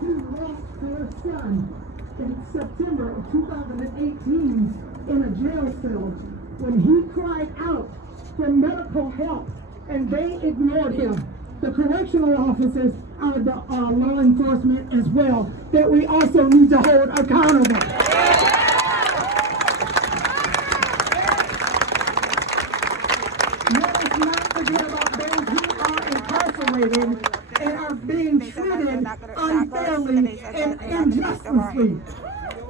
who lost their son in September of 2018 in a jail cell when he cried out for medical help and they ignored him. The correctional officers are the law enforcement as well that we also need to hold accountable. Let us not forget about those who are incarcerated and are being treated unfairly and injustly.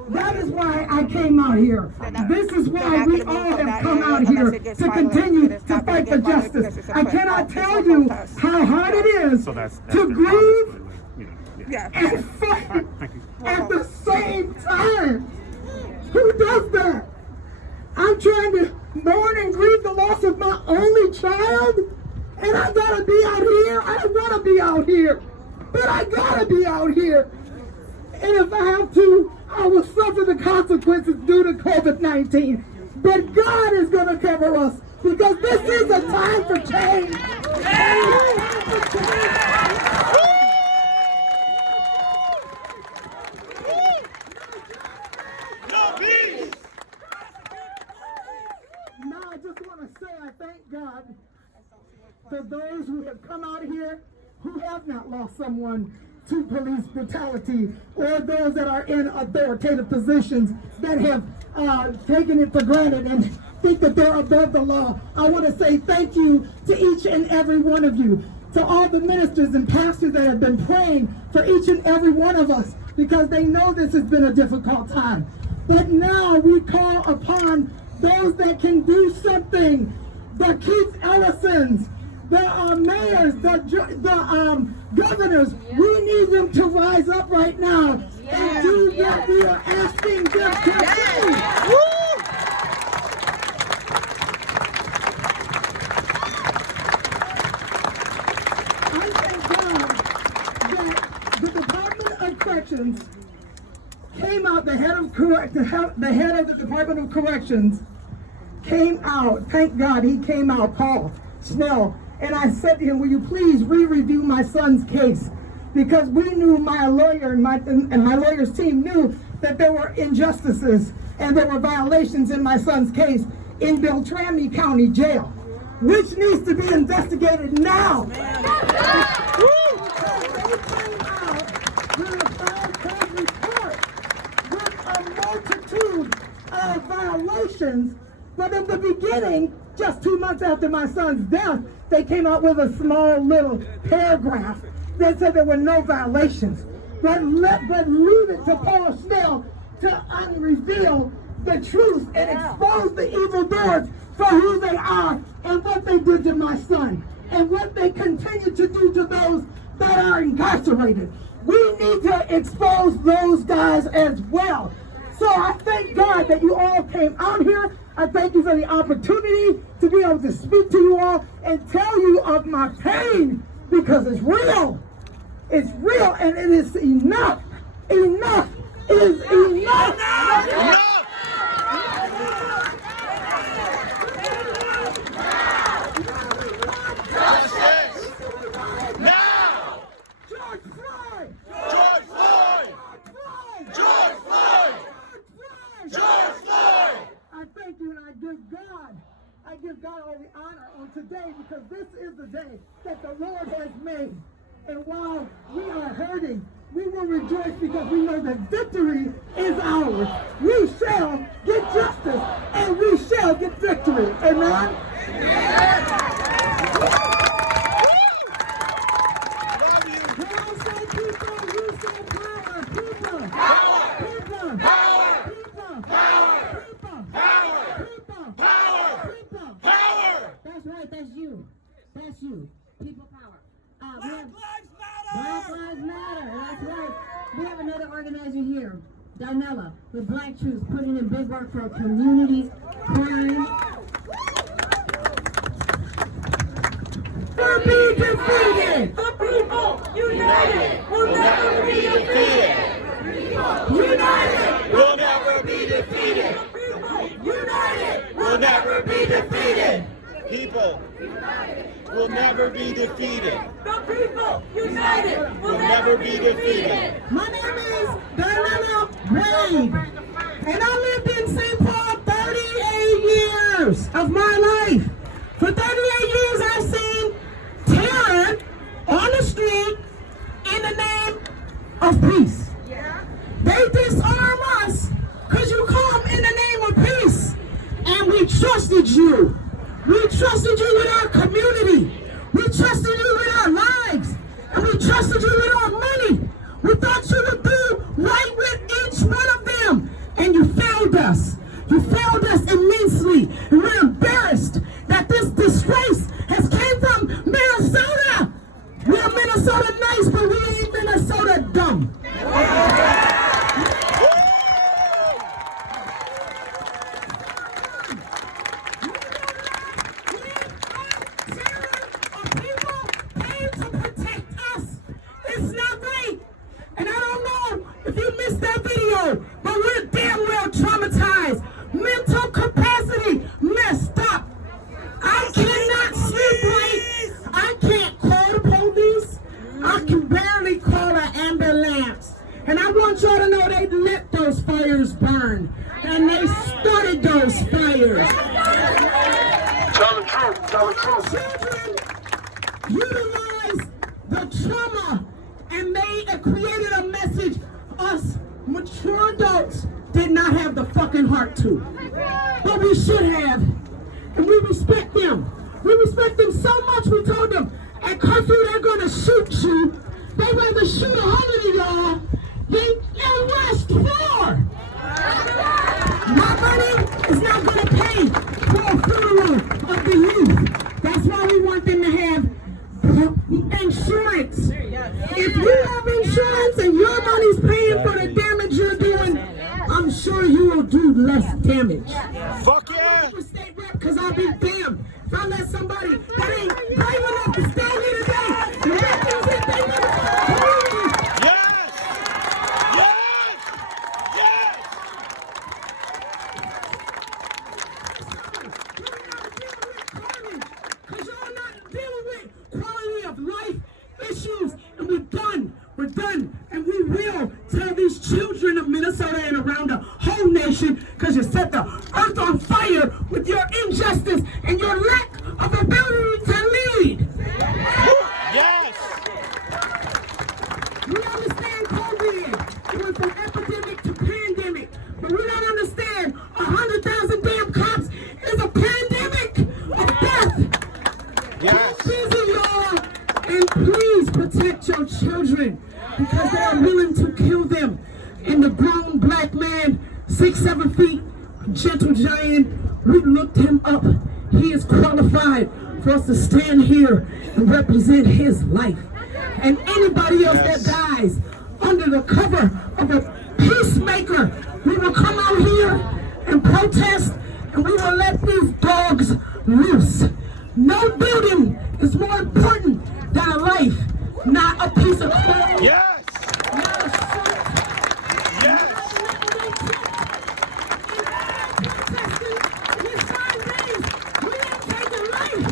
That is why I came out here. This is why we all have come out here to continue to fight for justice. I cannot tell you how hard it is to grieve and fight at the same time. Who does that? I'm trying to mourn and grieve the loss of my only child, and I gotta be out here. I don't wanna be out here, but I gotta be out here. And if I have to, I will suffer the consequences due to COVID-19. But God is going to cover us because this is a time for change. Now I just want to say I thank God for those who have come out here who have not lost someone to police brutality, or those that are in authoritative positions that have taken it for granted and think that they're above the law. I want to say thank you to each and every one of you, to all the ministers and pastors that have been praying for each and every one of us, because they know this has been a difficult time. But now we call upon those that can do something, the Keith Ellisons, the mayors, the governors. We need them to rise up right now and do what we are asking them to do. I thank God that the Department of Corrections came out, the head of the Department of Corrections came out. Thank God he came out, Paul Snell. And I said to him, will you please re-review my son's case? Because we knew, my lawyer and my lawyer's team knew that there were injustices and there were violations in my son's case in Beltrami County Jail, which needs to be investigated now. Because they came out with a 5-page report with a multitude of violations. But in the beginning, just 2 months after my son's death, they came out with a small little paragraph that said there were no violations. But leave it to Paul Snell to unreveal the truth and expose the evildoers for who they are and what they did to my son and what they continue to do to those that are incarcerated. We need to expose those guys as well. So I thank God that you all came out here. I thank you for the opportunity to be able to speak to you all and tell you of my pain, because it's real. It's real, and it is enough. Enough is enough. Justice! Now! George Floyd! George Floyd! George Floyd! George Floyd! I thank you, and I give God all the honor on today, because this is the day that the Lord has made. And while we are hurting, we will rejoice because we know that victory is ours. We shall get justice and we shall get victory. Amen? Love you! When I say people, you say power. People. Power! People. Power! People. Power! People. Power! People. Power! People. Power! That's right, that's you. That's you. People power. Black Lives Matter! Black Lives Matter, that's right. We have another organizer here, Darnella, with Black Troops, putting in big work for community crime. Never be defeated! The people united will never be defeated! United! Will never be defeated! United will never be defeated! People will never never be defeated. The people united Will never be defeated. My name is Darnella Wade, and I lived in St. Paul 38 years of my life. For 38 years, I've seen terror on the street in the name of peace. They disarm us because you come in the name of peace, and we trusted you. We trusted you with our community. We trusted you with our lives, and we trusted you with our money. We thought you would do right with each one of them, and you failed us. You failed us immensely, and we're embarrassed that this disgrace has came from Minnesota. We're Minnesota nice, but we ain't Minnesota dumb. That video, but we're damn well traumatized. Mental capacity messed up. I cannot sleep right. I can't call the police. I can barely call an ambulance. And I want y'all to know they let those fires burn. And they started those fires. Tell the truth. Tell the truth. Children utilize the trauma and created a message us mature adults did not have the fucking heart to. But we should have. And we respect them. We respect them so much, we told them at curfew they're gonna shoot you. They rather shoot 100 of y'all than arrest 4. My money is not gonna pay for a funeral of the youth. That's why we want them to have insurance. If you have insurance and your money's paying for the damage you're doing, I'm sure you will do less damage. Fuck yeah! For state rep, because I'll be damned if I let somebody that ain't brave enough to stand here today and represent their community. Yes! Yes! Yes! Because y'all not dealing with quality of life issues, and we're done. We're done, and we will tell these children of Minnesota and around the whole nation, because you set the earth on fire with your injustice and your lack of ability to lead. Yes! We understand COVID. It went from epidemic to pandemic, but we don't understand 100,000 damn cops is a pandemic of death. Yes! Get busy, y'all, and please protect your children, because they are willing to kill them. And the grown black man, 6'7" feet, gentle giant, we looked him up. He is qualified for us to stand here and represent his life. And anybody else that dies under the cover of a peacemaker, we will come out here and protest, and we will let these dogs loose. No building is more important than a life, not a piece of clothing. Yes! Not a shirt. Yes! Protesting in these 5 days, we ain't taking life.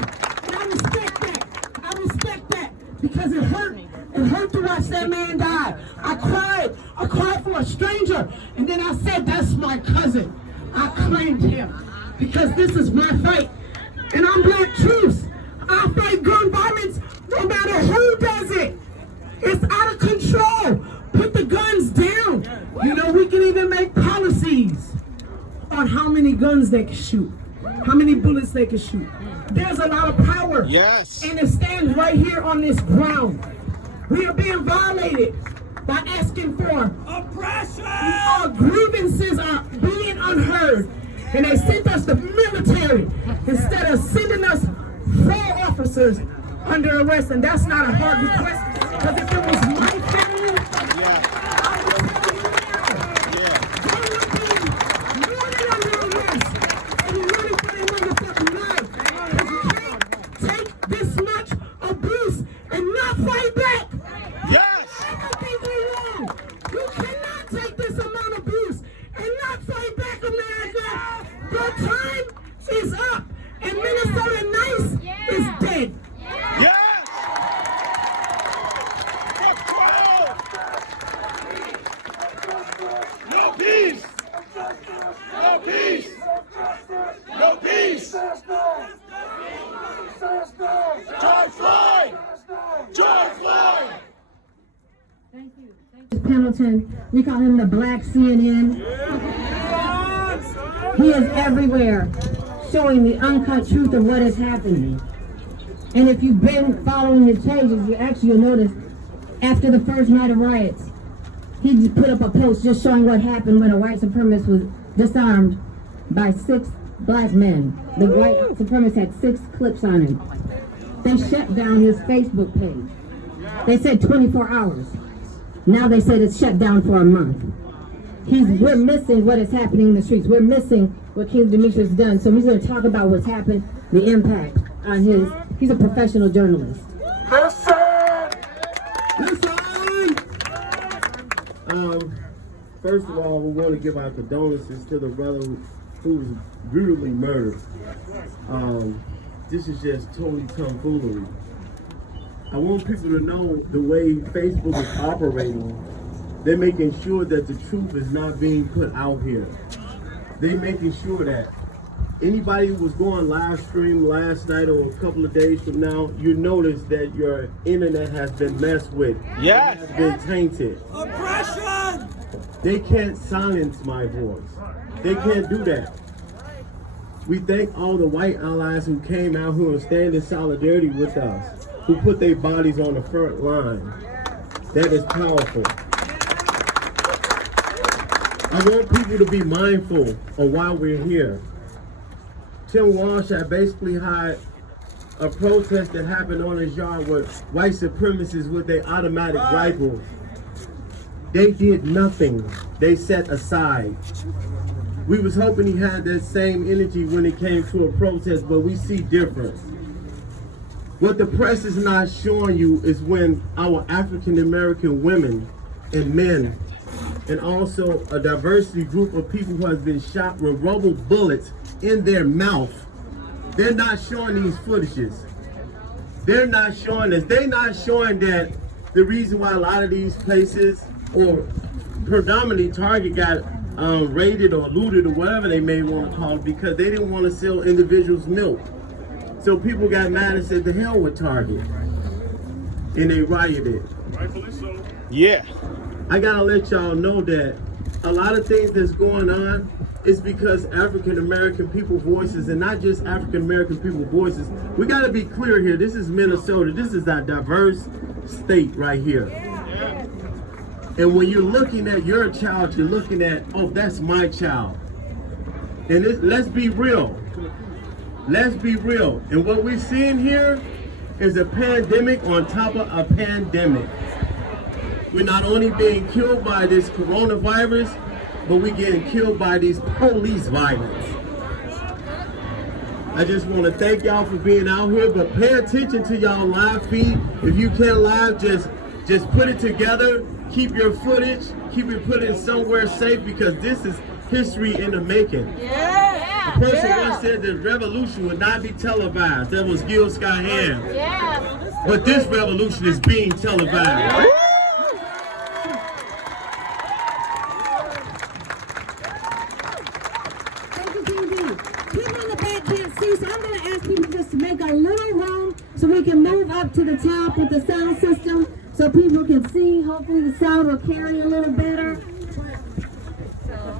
And I respect that. I respect that, because it hurt. It hurt to watch that man die. I cried for a stranger, and then I said, that's my cousin. I claimed him, because this is my fight. And I'm Black Truth. I fight gun violence no matter who does it. It's out of control. Put the guns down. You know, we can even make policies on how many guns they can shoot, how many bullets they can shoot. There's a lot of power. Yes! And it stands right here on this ground. We are being violated by asking for oppression. Our grievances are being unheard. And they sent us the military instead of sending us 4 officers under arrest. And that's not a hard request, because if it was my family, I would tell you now. They would be wanted under arrest and running for their motherfucking life. Because you can't take this much abuse and not fight back. Yes! Everything is wrong. You cannot take this amount of abuse and not fight back, America. Your time is up, and Minnesota nice is dead. Yes! Pendleton. We call him the Black CNN. He is everywhere, showing the uncut truth of what is happening. And if you've been following his pages, you'll notice after the first night of riots, he just put up a post just showing what happened when a white supremacist was disarmed by 6 black men. The white supremacist had 6 clips on him. They shut down his Facebook page. They said 24 hours. Now they said it's shut down for a month. We're missing what is happening in the streets. We're missing what King Demetrius has done. So he's going to talk about what's happened, the impact on he's a professional journalist. Listen! First of all, we want to give our condolences to the brother who was brutally murdered. This is just totally tomfoolery. I want people to know the way Facebook is operating. They're making sure that the truth is not being put out here. They're making sure that anybody who was going live stream last night or a couple of days from now, you notice that your internet has been messed with. Yes. It has been tainted. Oppression! They can't silence my voice. They can't do that. We thank all the white allies who came out here and stand in solidarity with us, who put their bodies on the front line. That is powerful. I want people to be mindful of why we're here. Tim Walsh had basically had a protest that happened on his yard with white supremacists with their automatic rifles. They did nothing. They sat aside. We was hoping he had that same energy when it came to a protest, but we see difference. What the press is not showing you is when our African American women and men, and also a diversity group of people who has been shot with rubber bullets in their mouth, they're not showing these footages. They're not showing this. They're not showing that the reason why a lot of these places, or predominantly Target, got raided or looted or whatever they may want to call it, because they didn't want to sell individuals milk. So people got mad and said, "The hell with Target," and they rioted. Rightfully so. Yeah. I gotta let y'all know that a lot of things that's going on is because African American people voices, and not just African American people voices. We gotta be clear here. This is Minnesota. This is a diverse state right here. And when you're looking at your child, you're looking at, oh, that's my child. And let's be real. Let's be real. And what we're seeing here is a pandemic on top of a pandemic. We're not only being killed by this coronavirus, but we're getting killed by these police violence. I just want to thank y'all for being out here, but pay attention to y'all live feed. If you can't live, just put it together. Keep your footage. Keep it put in somewhere safe, because this is history in the making. Yeah. A person once said the revolution would not be televised. That was Gil Scott-Heron. Yeah. But this revolution is being televised. Thank you, TV. People in the back can't see, so I'm going to ask people just to make a little room so we can move up to the top with the sound system so people can see. Hopefully the sound will carry a little better.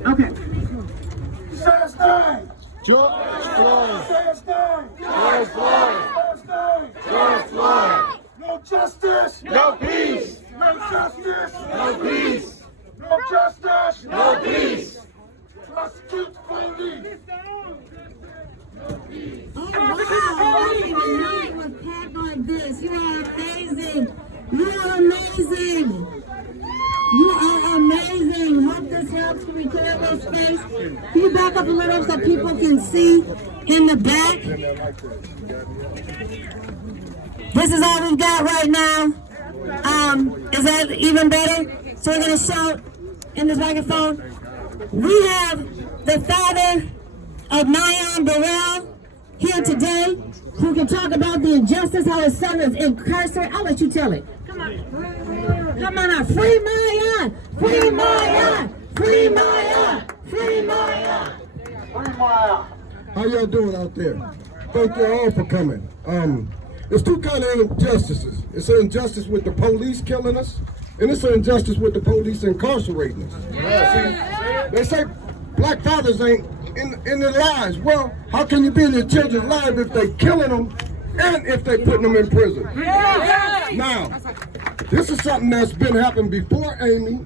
Okay. Say his name! George Floyd. Say his name! George Floyd. Say his name! George Floyd. No justice! No peace. No justice! No peace. No justice! No peace. Prosecute the police! Oh, wow. I didn't even know it was packed like this. You are amazing. You are amazing. You are amazing. Hope this helps. Can we clear up this space? Can you back up a little so people can see in the back? This is all we've got right now. Is that even better? So we're going to shout in this microphone. We have the father of Nyan Burrell here today, who can talk about the injustice, how his son is incarcerated. I'll let you tell it. Come on. Come on now. Free Nyan! Free Nyan! Free Nyan! Free Nyan! How y'all doing out there? Thank you all for coming. There's two kind of injustices. It's an injustice with the police killing us, And it's an injustice with the police incarcerating us. See, they say black fathers ain't in their lives. Well, how can you be in your children's lives if they killing them and if they putting them in prison? Now, this is something that's been happening before Amy,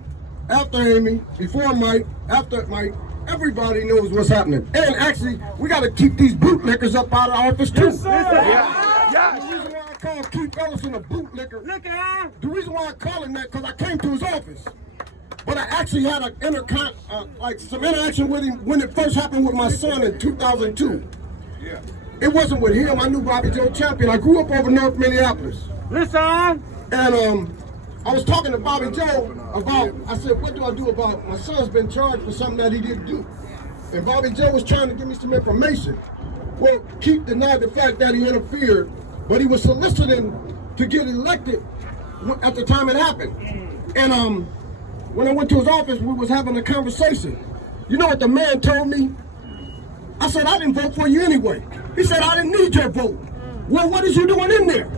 after Amy, before Mike, after Mike. Everybody knows what's happening. And actually, we got to keep these bootlickers up out of office too. Yes, sir. The reason why I call Keith Ellison a bootlicker, the reason why I call him that, because I came to his office. But I actually had some interaction with him when it first happened with my son in 2002. It wasn't with him. I knew Bobby Joe Champion. I grew up over North Minneapolis. Listen. And I was talking to Bobby Joe about, I said, what do I do about my son's been charged for something that he didn't do? And Bobby Joe was trying to give me some information. Well, Keith denied the fact that he interfered, but he was soliciting to get elected at the time it happened. And when I went to his office, we was having a conversation. You know what the man told me? I said, I didn't vote for you anyway. He said, I didn't need your vote. Well, what is you doing in there?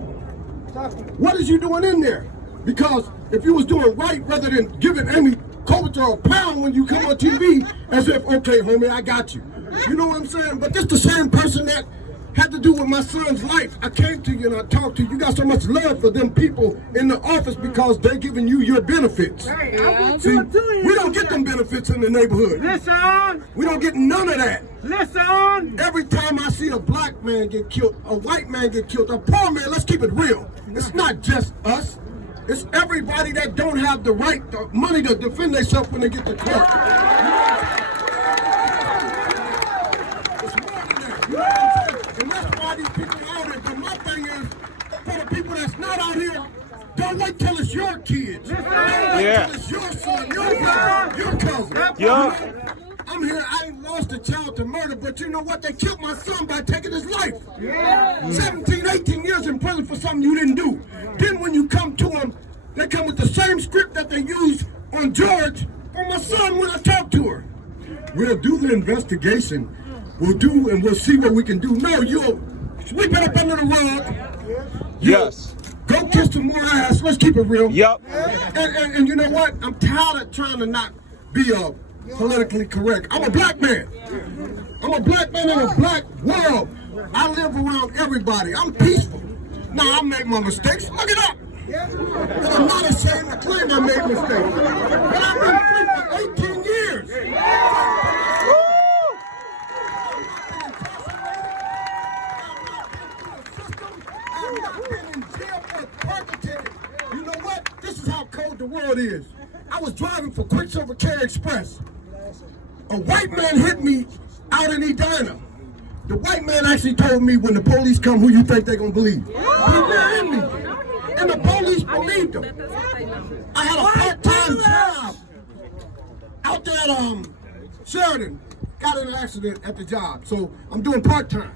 What is you doing in there? Because if you was doing right, rather than giving Amy Klobuchar a pound when you come on TV, as if, okay, homie, I got you. You know what I'm saying? But this the same person that had to do with my son's life. I came to you and I talked to you. You got so much love for them people in the office because they're giving you your benefits. See, we don't get them benefits in the neighborhood. Listen. We don't get none of that. Listen. Every time I see a black man get killed, a white man get killed, a poor man, let's keep it real. It's not just us. It's everybody that don't have the right, the money to defend themselves when they get to court. It's more than that. You know what I'm saying? And that's why these people are out here. But my thing is, for the people that's not out here, don't wait till it's your kids. Don't wait till it's your son, your brother, your cousin. You know, I'm here, I ain't lost a child to murder, but you know what? They killed my son by taking his life. 17, 18 years in prison for something you didn't do. Then when you come to them, they come with the same script that they used on George for my son when I talked to her. We'll do the investigation. We'll see what we can do. No, you'll sweep it up under the rug. Yes. Go kiss some more ass. Let's keep it real. Yep. And you know what? I'm tired of trying to not be politically correct. I'm a black man. I'm a black man in a black world. I live around everybody. I'm peaceful. Now, I make my mistakes. Look it up. And I'm not ashamed to claim I made mistakes. But I've been free for 18 years. I've not been in jail for purgatory. You know what? This is how cold the world is. I was driving for Quicksilver Care Express. A white man hit me out in Edina. The white man actually told me, when the police come, who you think they're gonna believe? He ran me. And the police believed him. I had a part-time job out there at Sheridan. Got in an accident at the job, so I'm doing part-time.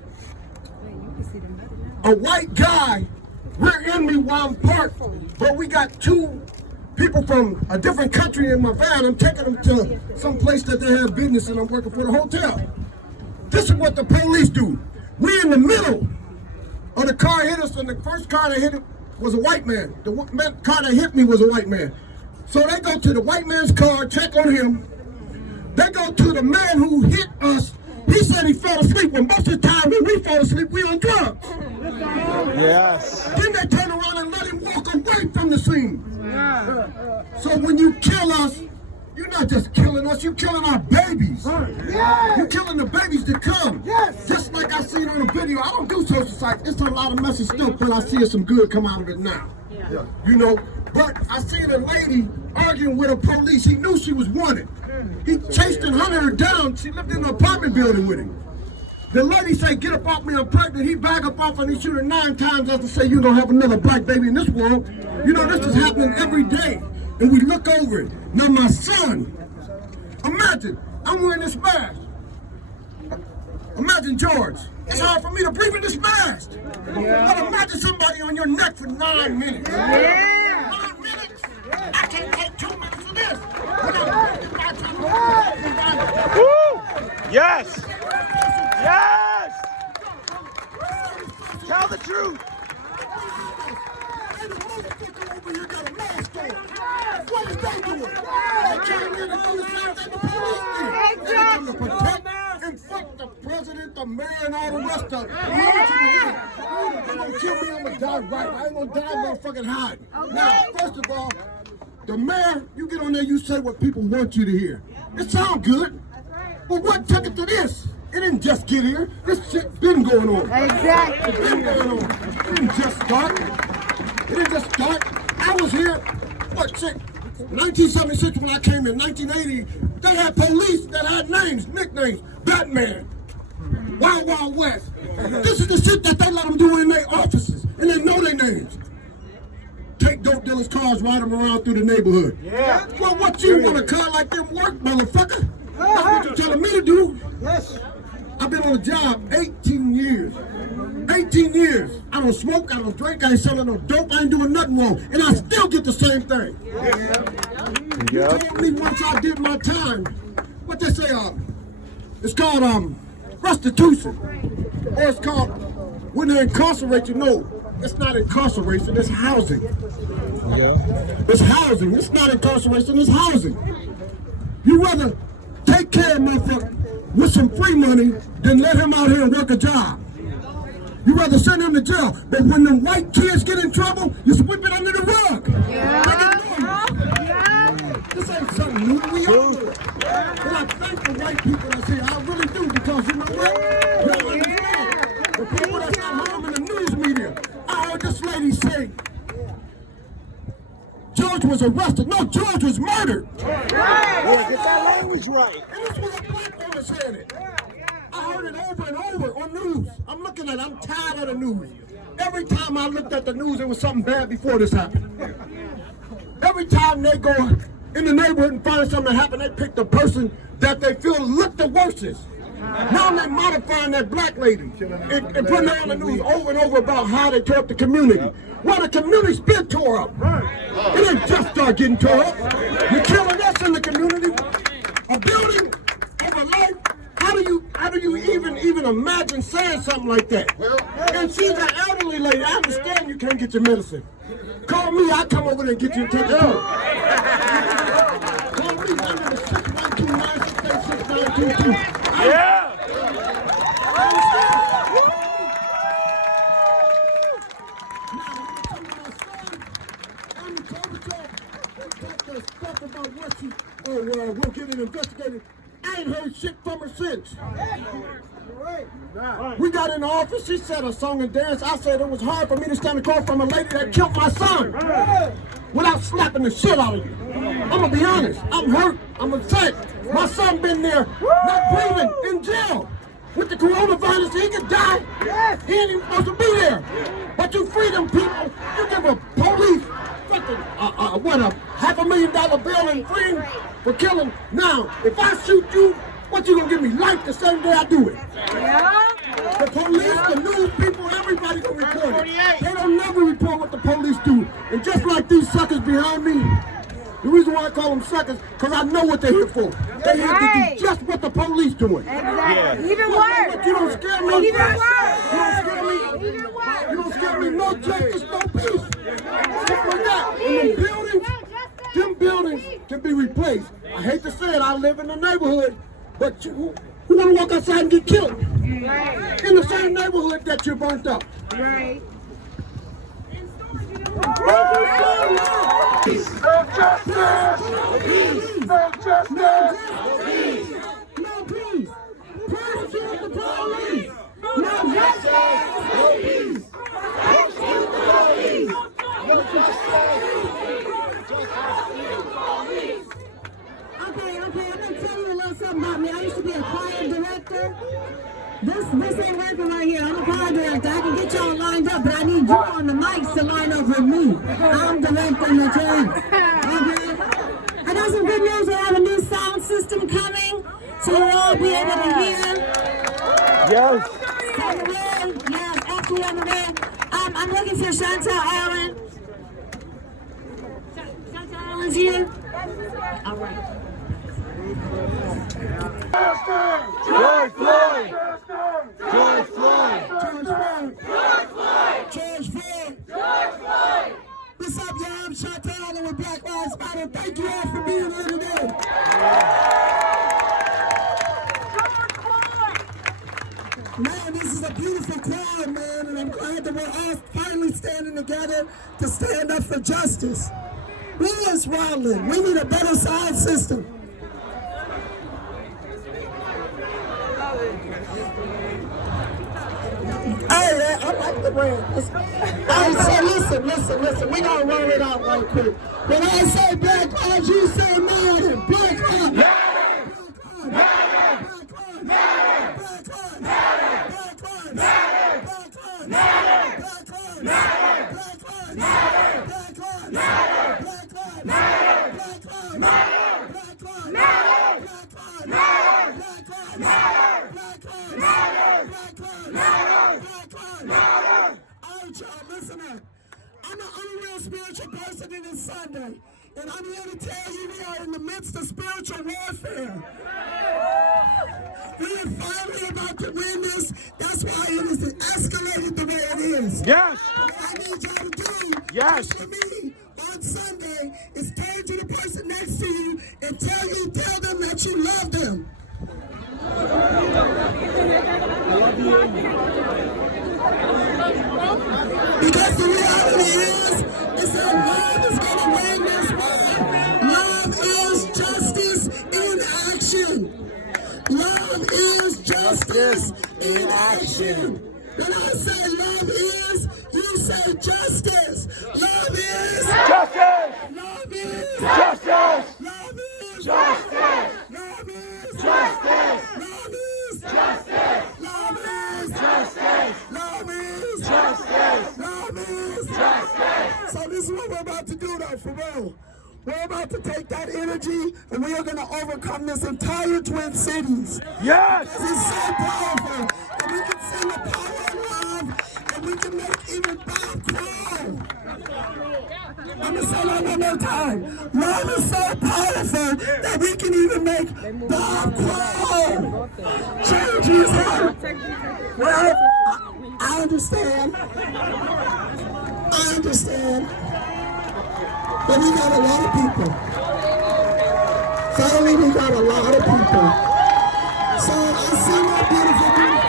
A white guy rear-ended me while I'm parked, but we got two people from a different country in my van. I'm taking them to some place that they have business, and I'm working for the hotel. This is what the police do. We in the middle of the car hit us, and the first car that hit it was a white man. The car that hit me was a white man. So they go to the white man's car, check on him. They go to the man who hit us. He said he fell asleep, and most of the time when we fall asleep, we on drugs. Yes. Then they turn around and let him walk away from the scene. So when you kill us, you're not just killing us, you're killing our babies. You're killing the babies to come. Just like I seen on the video. I don't do social sites. It's a lot of messy stuff, but I see some good come out of it now. You know, but I seen a lady arguing with a police. He knew she was wanted. He chased and hunted her down. She lived in an apartment building with him. The lady said, get up off me, I'm pregnant. He back up off and he shoot her 9 times as to say, you don't have another black baby in this world. You know, this is happening every day. And we look over it. Now my son, imagine, I'm wearing this mask. Imagine George. It's hard for me to breathe in this mask. But imagine somebody on your neck for 9 minutes. 9 minutes? I can't take 2 minutes of this. Woo! Yes! Yes! Tell the truth! Hey, the motherfucker over here got a mask on. what they doing? They came in and do the same thing the police did. They come to protect and fuck the president, the mayor, and all the rest of it. They're gonna kill me, I'm gonna die right. I ain't gonna die motherfucking hiding. Now, first of all, the mayor, you get on there, you say what people want you to hear. It sounds good, but what took it to this? It didn't just get here. This shit been going on. Exactly. It's been going on. It didn't just start. It didn't just start. I was here, what, shit, 1976 when I came in, 1980, they had police that had names, nicknames, Batman, Wild Wild West. This is the shit that they let them do in their offices, and they know their names. Take dope dealers' cars, ride them around through the neighborhood. Yeah. Well, what you want to car like them work, motherfucker? That's what you're telling me to do. Yes. I've been on the job 18 years. 18 years. I don't smoke, I don't drink, I ain't selling no dope, I ain't doing nothing wrong. And I still get the same thing. You told me once I did my time, what they say, it's called restitution. Or it's called, when they incarcerate you, no, it's not incarceration, it's housing. It's housing, it's not incarceration, it's housing. You rather take care of motherfucker with some free money than let him out here and work a job. You rather send him to jail, but when them white kids get in trouble, you sweep it under the rug. This ain't something new. We all do it. And I thank the white people that say, I really do, because you know what? You don't understand. The people that's at home in the news media. I heard this lady say, George was arrested. No, George was murdered. Yeah, get that language right. And this was a black woman saying it. I heard it over and over on news. I'm looking at it, I'm tired of the news. Every time I looked at the news, there was something bad before this happened. Every time they go in the neighborhood and find something that happened, they pick the person that they feel looked the worstest. Now they're modifying that black lady and putting her on the news over and over about how they tore up the community. Well, the community's been tore up. It didn't just start getting tore up. You're killing us in the community. A building over life. How do you even imagine saying something like that? And she's an elderly lady. I understand you can't get your medicine. Call me, I'll come over there and get you taken care of. Call me, I'm in the 612-968-6922. Yeah. Stuff about what she, we'll get it investigated. I ain't heard shit from her since. We got in the office, she said a song and dance. I said it was hard for me to stand across from a lady that killed my son without slapping the shit out of you. I'm gonna be honest, I'm hurt, I'm upset. My son been there, not breathing, in jail. With the coronavirus, he could die. He ain't even supposed to be there. But you free them people, you give a police a $500,000 bill and free for killing. Now, if I shoot you, what you gonna give me? Life the same day I do it. The police, the news people, everybody gonna report it. They don't never report what the police do. And just like these suckers behind me, the reason why I call them suckers, because I know what they're here for. They're here to do just what the police doing. Exactly. Even worse. But you don't scare me. Even worse. You don't scare me. Even worse. You don't scare me. No justice, no peace. Stuff like that. And them buildings can be replaced. I hate to say it, I live in the neighborhood, but who wanna walk outside and get killed? Right. In the same neighborhood that you burnt up. Right. No peace. Persecute the police. No justice. No peace. Persecute the police. No justice. Okay, I'm gonna tell you a little something about me. I used to be a choir director. This ain't working right here. I'm a choir director. I can get y'all lined up, but I need you on the mics to line up with me. I'm directing the church. Okay? I got some good news. We have a new sound system coming, so you'll all be able to hear. Yes. On the way. Yes, actually on the way. I'm looking for Chantal Allen. Chantal Allen's here? All right. George Floyd. George Floyd. George Floyd. George Floyd. George Floyd. What's up, y'all? I'm Chantal Allen with Black Black Lives Matter. Thank you all for being here today. Man, this is a beautiful crowd, man, and I'm glad that we're all finally standing together to stand up for justice. We as Rodland, we need a better sound system. Hey, I like the brand. Hey, so listen, we gotta roll it out right quick. When I say Black Lives, you say Matter. Black Lives. Listen up. I'm a real spiritual person and it's Sunday. And I'm here to tell you we are in the midst of spiritual warfare. We are finally about to win this. That's why it is escalated the way it is. Yes. What I need y'all to do Yes. for me on Sunday is turn to the person next to you and tell them that you love them. Because the reality is that love is going to win this war. Love is justice in action. Love is justice in action. When I say love is, you say justice. Love is Justice. Love is Justice. Love is Justice. Love is Justice. Love is Justice. Love is Justice. Love is Justice. Love is Justice. So this is what we're about to do though, for real. We're about to take that energy and we are going to overcome this entire Twin Cities. Yes. Because it's so powerful. And we can sing the power of love and we can make even Bob cry. I'm going to say that one more time. Love is so powerful that we can even make Bob cry. Change his heart. Well, I understand. I understand. But we got a lot of people. Finally, we got a lot of people. So I see my beautiful people.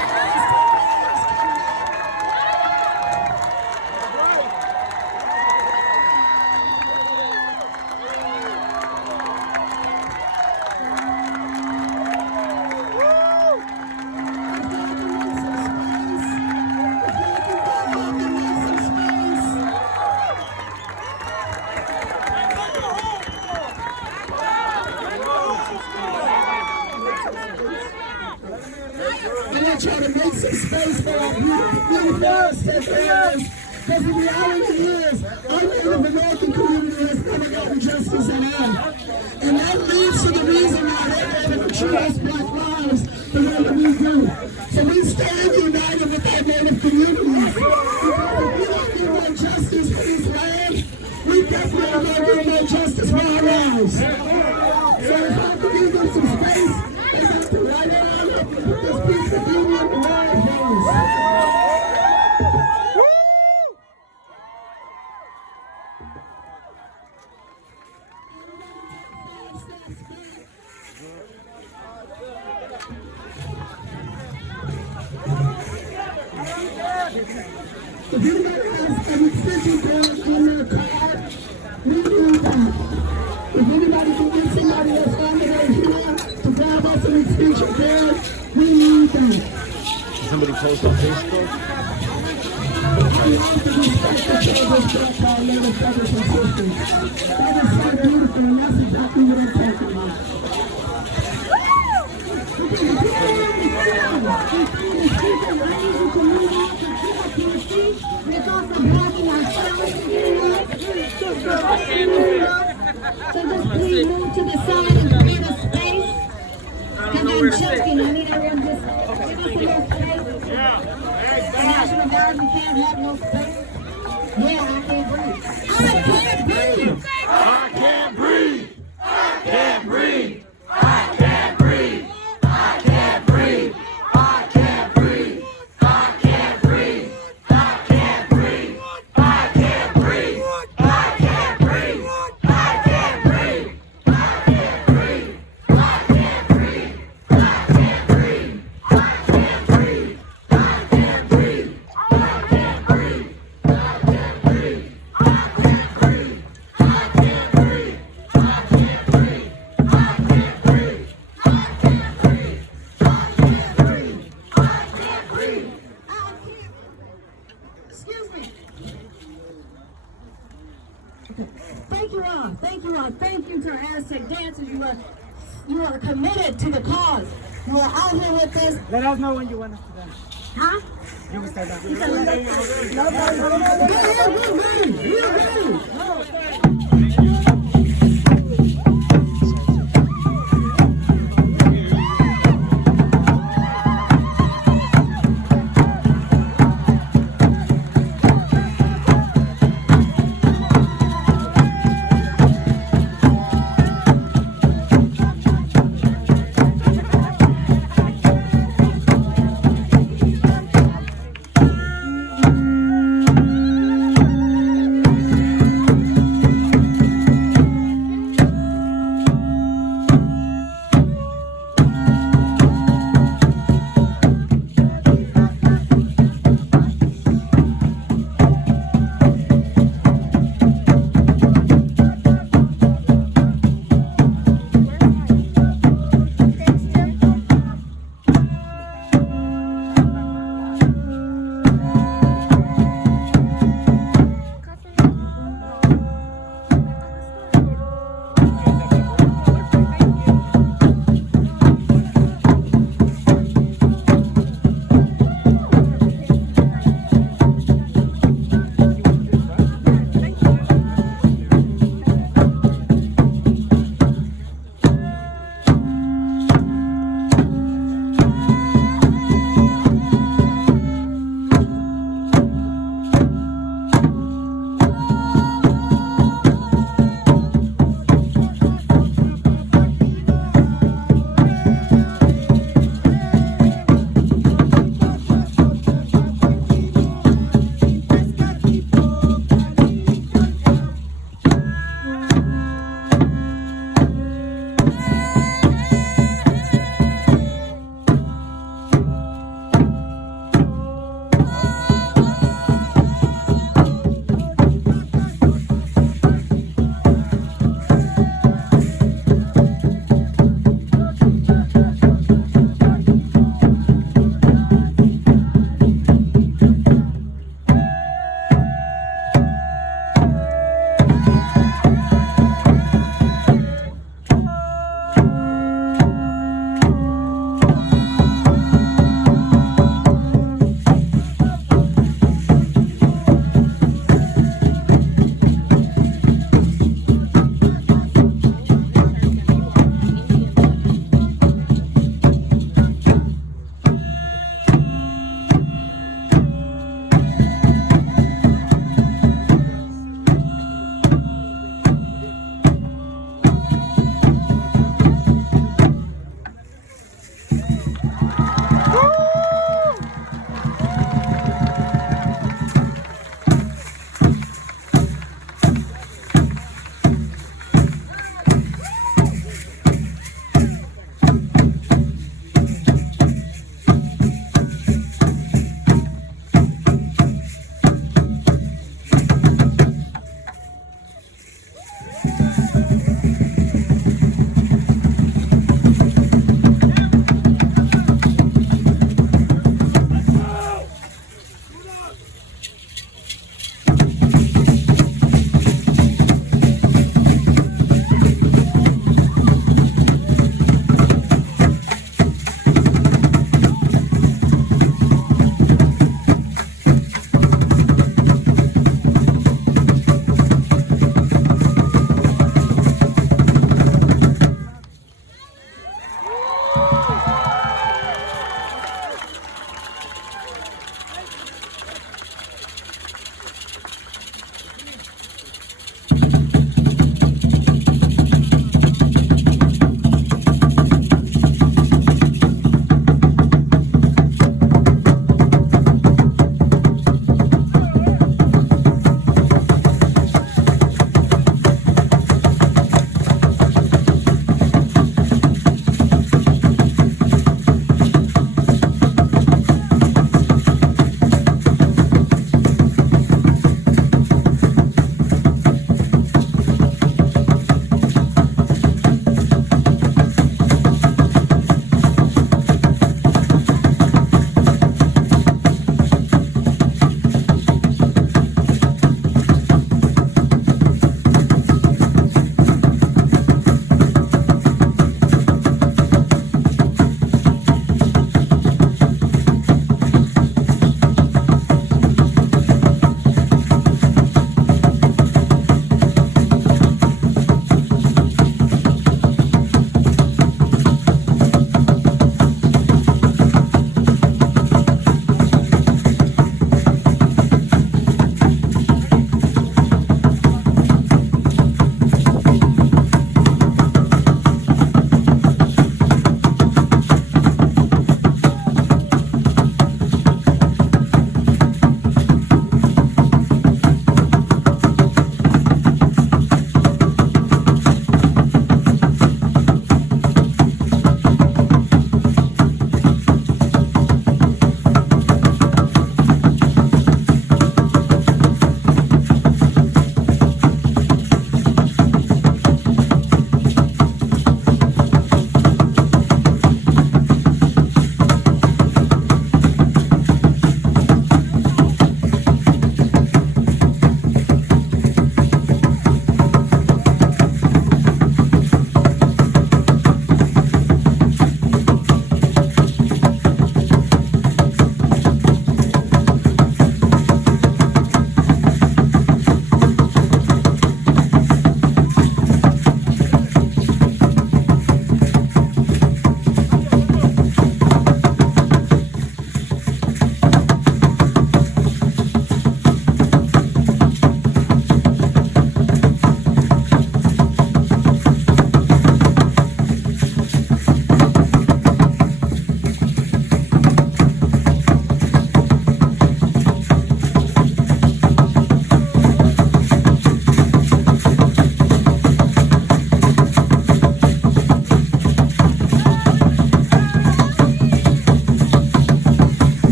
Try to make some space for our beautiful ancestors. Because the reality is, our Native American community has never gotten justice at all. And that leads to the reason why they're able to treat us Black lives the way that we do. So we stand united with our Native communities. Because if we don't get more justice for this land, we definitely are not getting more justice for our lives. So if I can give them some space, they got to write it out and put this piece of beauty in the right hands. If anybody has an extension cord in their car, we need that. If anybody can get somebody that's on their here to grab us an extension cord, we need that. Somebody post on Facebook? I love the respect that children's black called Native brothers and sisters. That is so beautiful, and that's exactly what I'm talking about. It's also blocking our sound. So just please move to the side and create a space. Because I'm choking. I need everyone just give us a little space. The National Guard, we can't have no space. Yeah, I can't breathe. I can't breathe. I can't breathe. I can't breathe. I can't breathe. I can't breathe. I can't breathe. I can't breathe. I can't breathe. I can't breathe. I can't breathe. I can't breathe. all. Thank you all. Thank you to our Aztec dancers. You are committed to the cause. You are out here with us. Let us know when you want us to dance. Huh? You will start dancing. We're ready.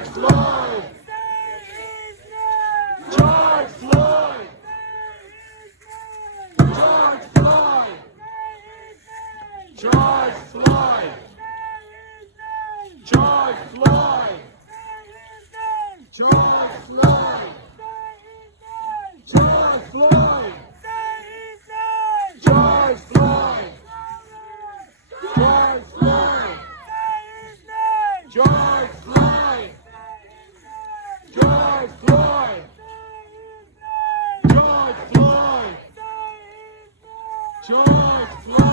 George Floyd! George Floyd! George Floyd! George Floyd! George Floyd! George Floyd! George Floyd! George Floyd! George Floyd! George Floyd! George Floyd! George Floyd! George Floyd!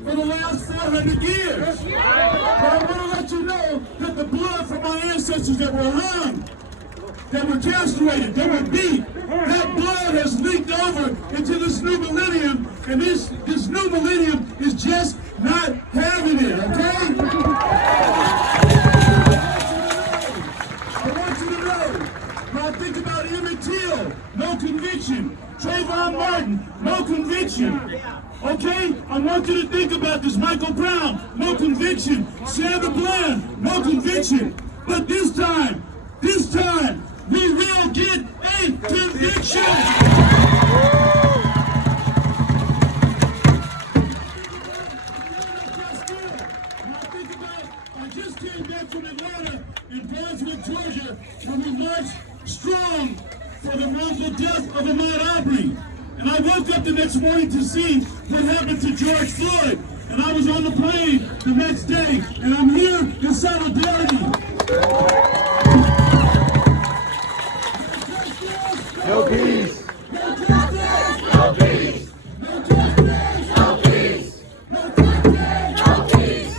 For the last 400 years. But I want to let you know that the blood from our ancestors that were hung, that were castrated, that were beat, that blood has leaked over into this new millennium, and this new millennium is just not having it, okay? I want you to know, when I think about Emmett Till, no conviction. Trayvon Martin, no conviction. Okay? I want you to think about this. Michael Brown, no conviction. Sandra Bland, no conviction. But this time, we will get a conviction. I just came back from Atlanta in Brunswick, Georgia, where we marched strong for the wrongful death of Ahmaud Arbery. And I woke up the next morning to see what happened to George Floyd. And I was on the plane the next day, and I'm here in solidarity. No peace. No justice. No peace. No justice. No peace. No justice. No peace.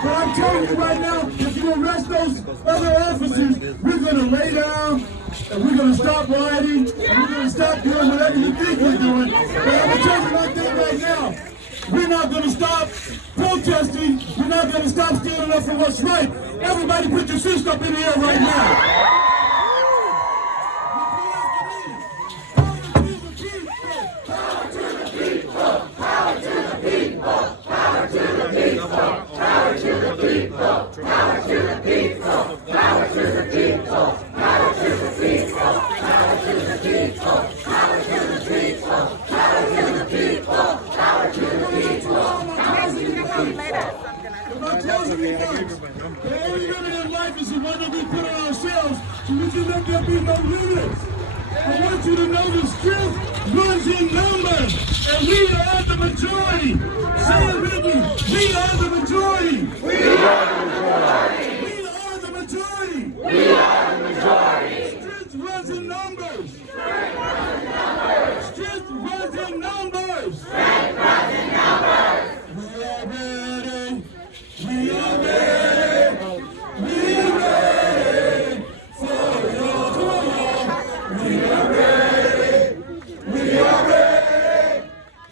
But I'm telling you right now, if you arrest those other officers, we're going to lay down, and we're going to stop rioting, and we're going to stop doing whatever you think we're doing. But I'm going to tell you one thing right now. We're not not going to stop protesting. We're not going to stop standing up for what's right. Everybody put your fist up in the air right now. The only limit in life is the one that we put on ourselves, so we can let there be no limits. I want you to know the strength runs in numbers, and we are the majority. Say it with me. We are the majority. We are the majority. We are the majority. We are the majority. Strength runs in numbers. Strength runs in numbers. Strength runs in numbers. Strength runs in numbers. We are ready. We are ready. We are ready for y'all. Come on, y'all. We are ready. We are ready.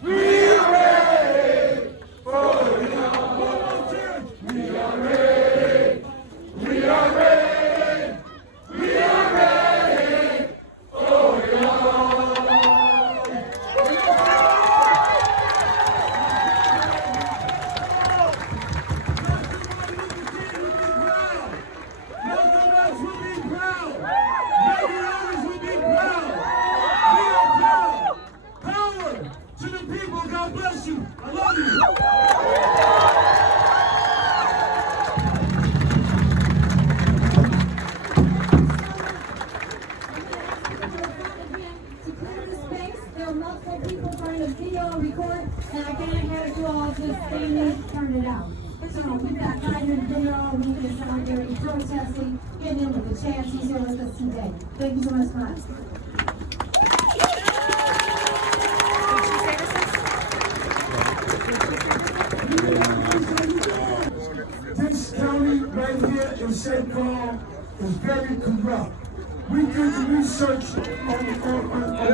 We are ready for y'all. One more time. We are ready. We are ready. We are ready for y'all. Nothing else will be proud. Maybe others will be proud. We are proud. Power to the people. God bless you. I love you. To clear the space, there are multiple people trying to video and record, and I can't have you all just stand there and turn it out. So we've got 5 minutes video, we need to get out there and protesting, getting in with the chance he's here with us today. Thank you so much, class. This county right here in St. Paul is very corrupt. We did the research on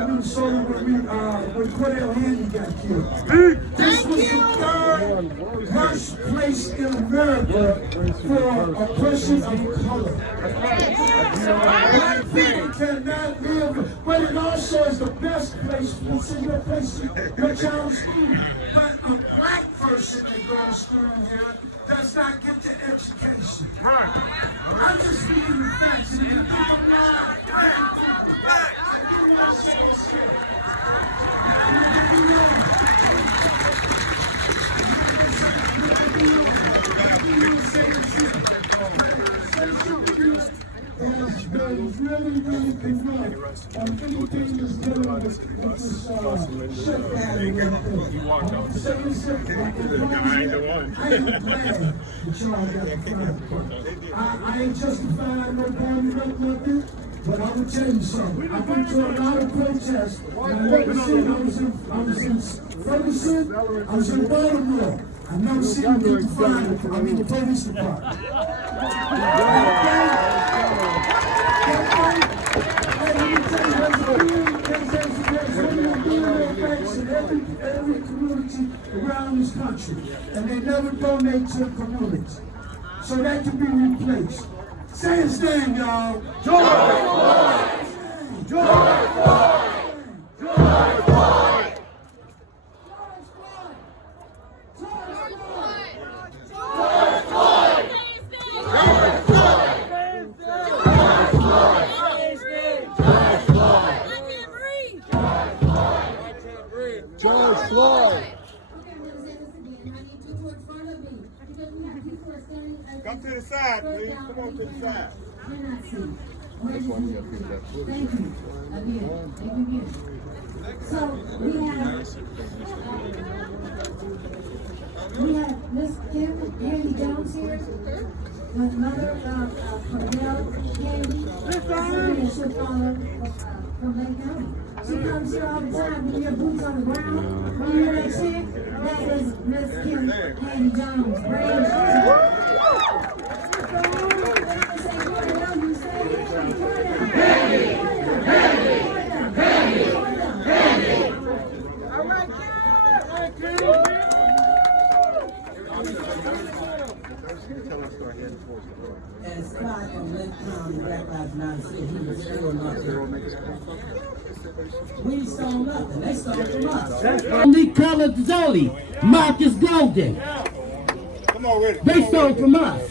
Minnesota when Cordell Handy got killed. This was the 3rd worst place in America for a person of color. Black people cannot live, but it also is the best place. It's in your place, your child's school. But a black person that goes to school here does not get the education. I'm just speaking the facts and if you don't lie, has been really corrupt on anything that's dealing with this shutdown. I ain't glad that y'all got the front. I ain't justifying no party up nothing, but I will tell you something. I've been to a lot of protests. I've never seen, I was in Ferguson, I was in Baltimore. I've never seen a big fire. I mean the police department. Every community around this country, and they never donate to the community. So that can be replaced. Say his name, y'all. George Floyd! George Floyd! George Floyd! George Floyd! Okay, I'm going to say this again. I need you to in front of me. Because we have people who are standing. Come to the side, please. Come on to the side. Cannot see. Thank you. Again. Thank you again. So we have Miss Kim Andy Jones here. The mother of Cordell Candy. And she'll follow from Lake County. She comes here all the time with your boots on the ground. When you hear that shit, that is Miss Kim Andy Jones. Brave. As Clyde from Lake County, Black Lives Matter said, he was still nothing. We ain't stole nothing. They stole from us. Only colored Zoli, Marcus Golden. Come on with it. They stole from us.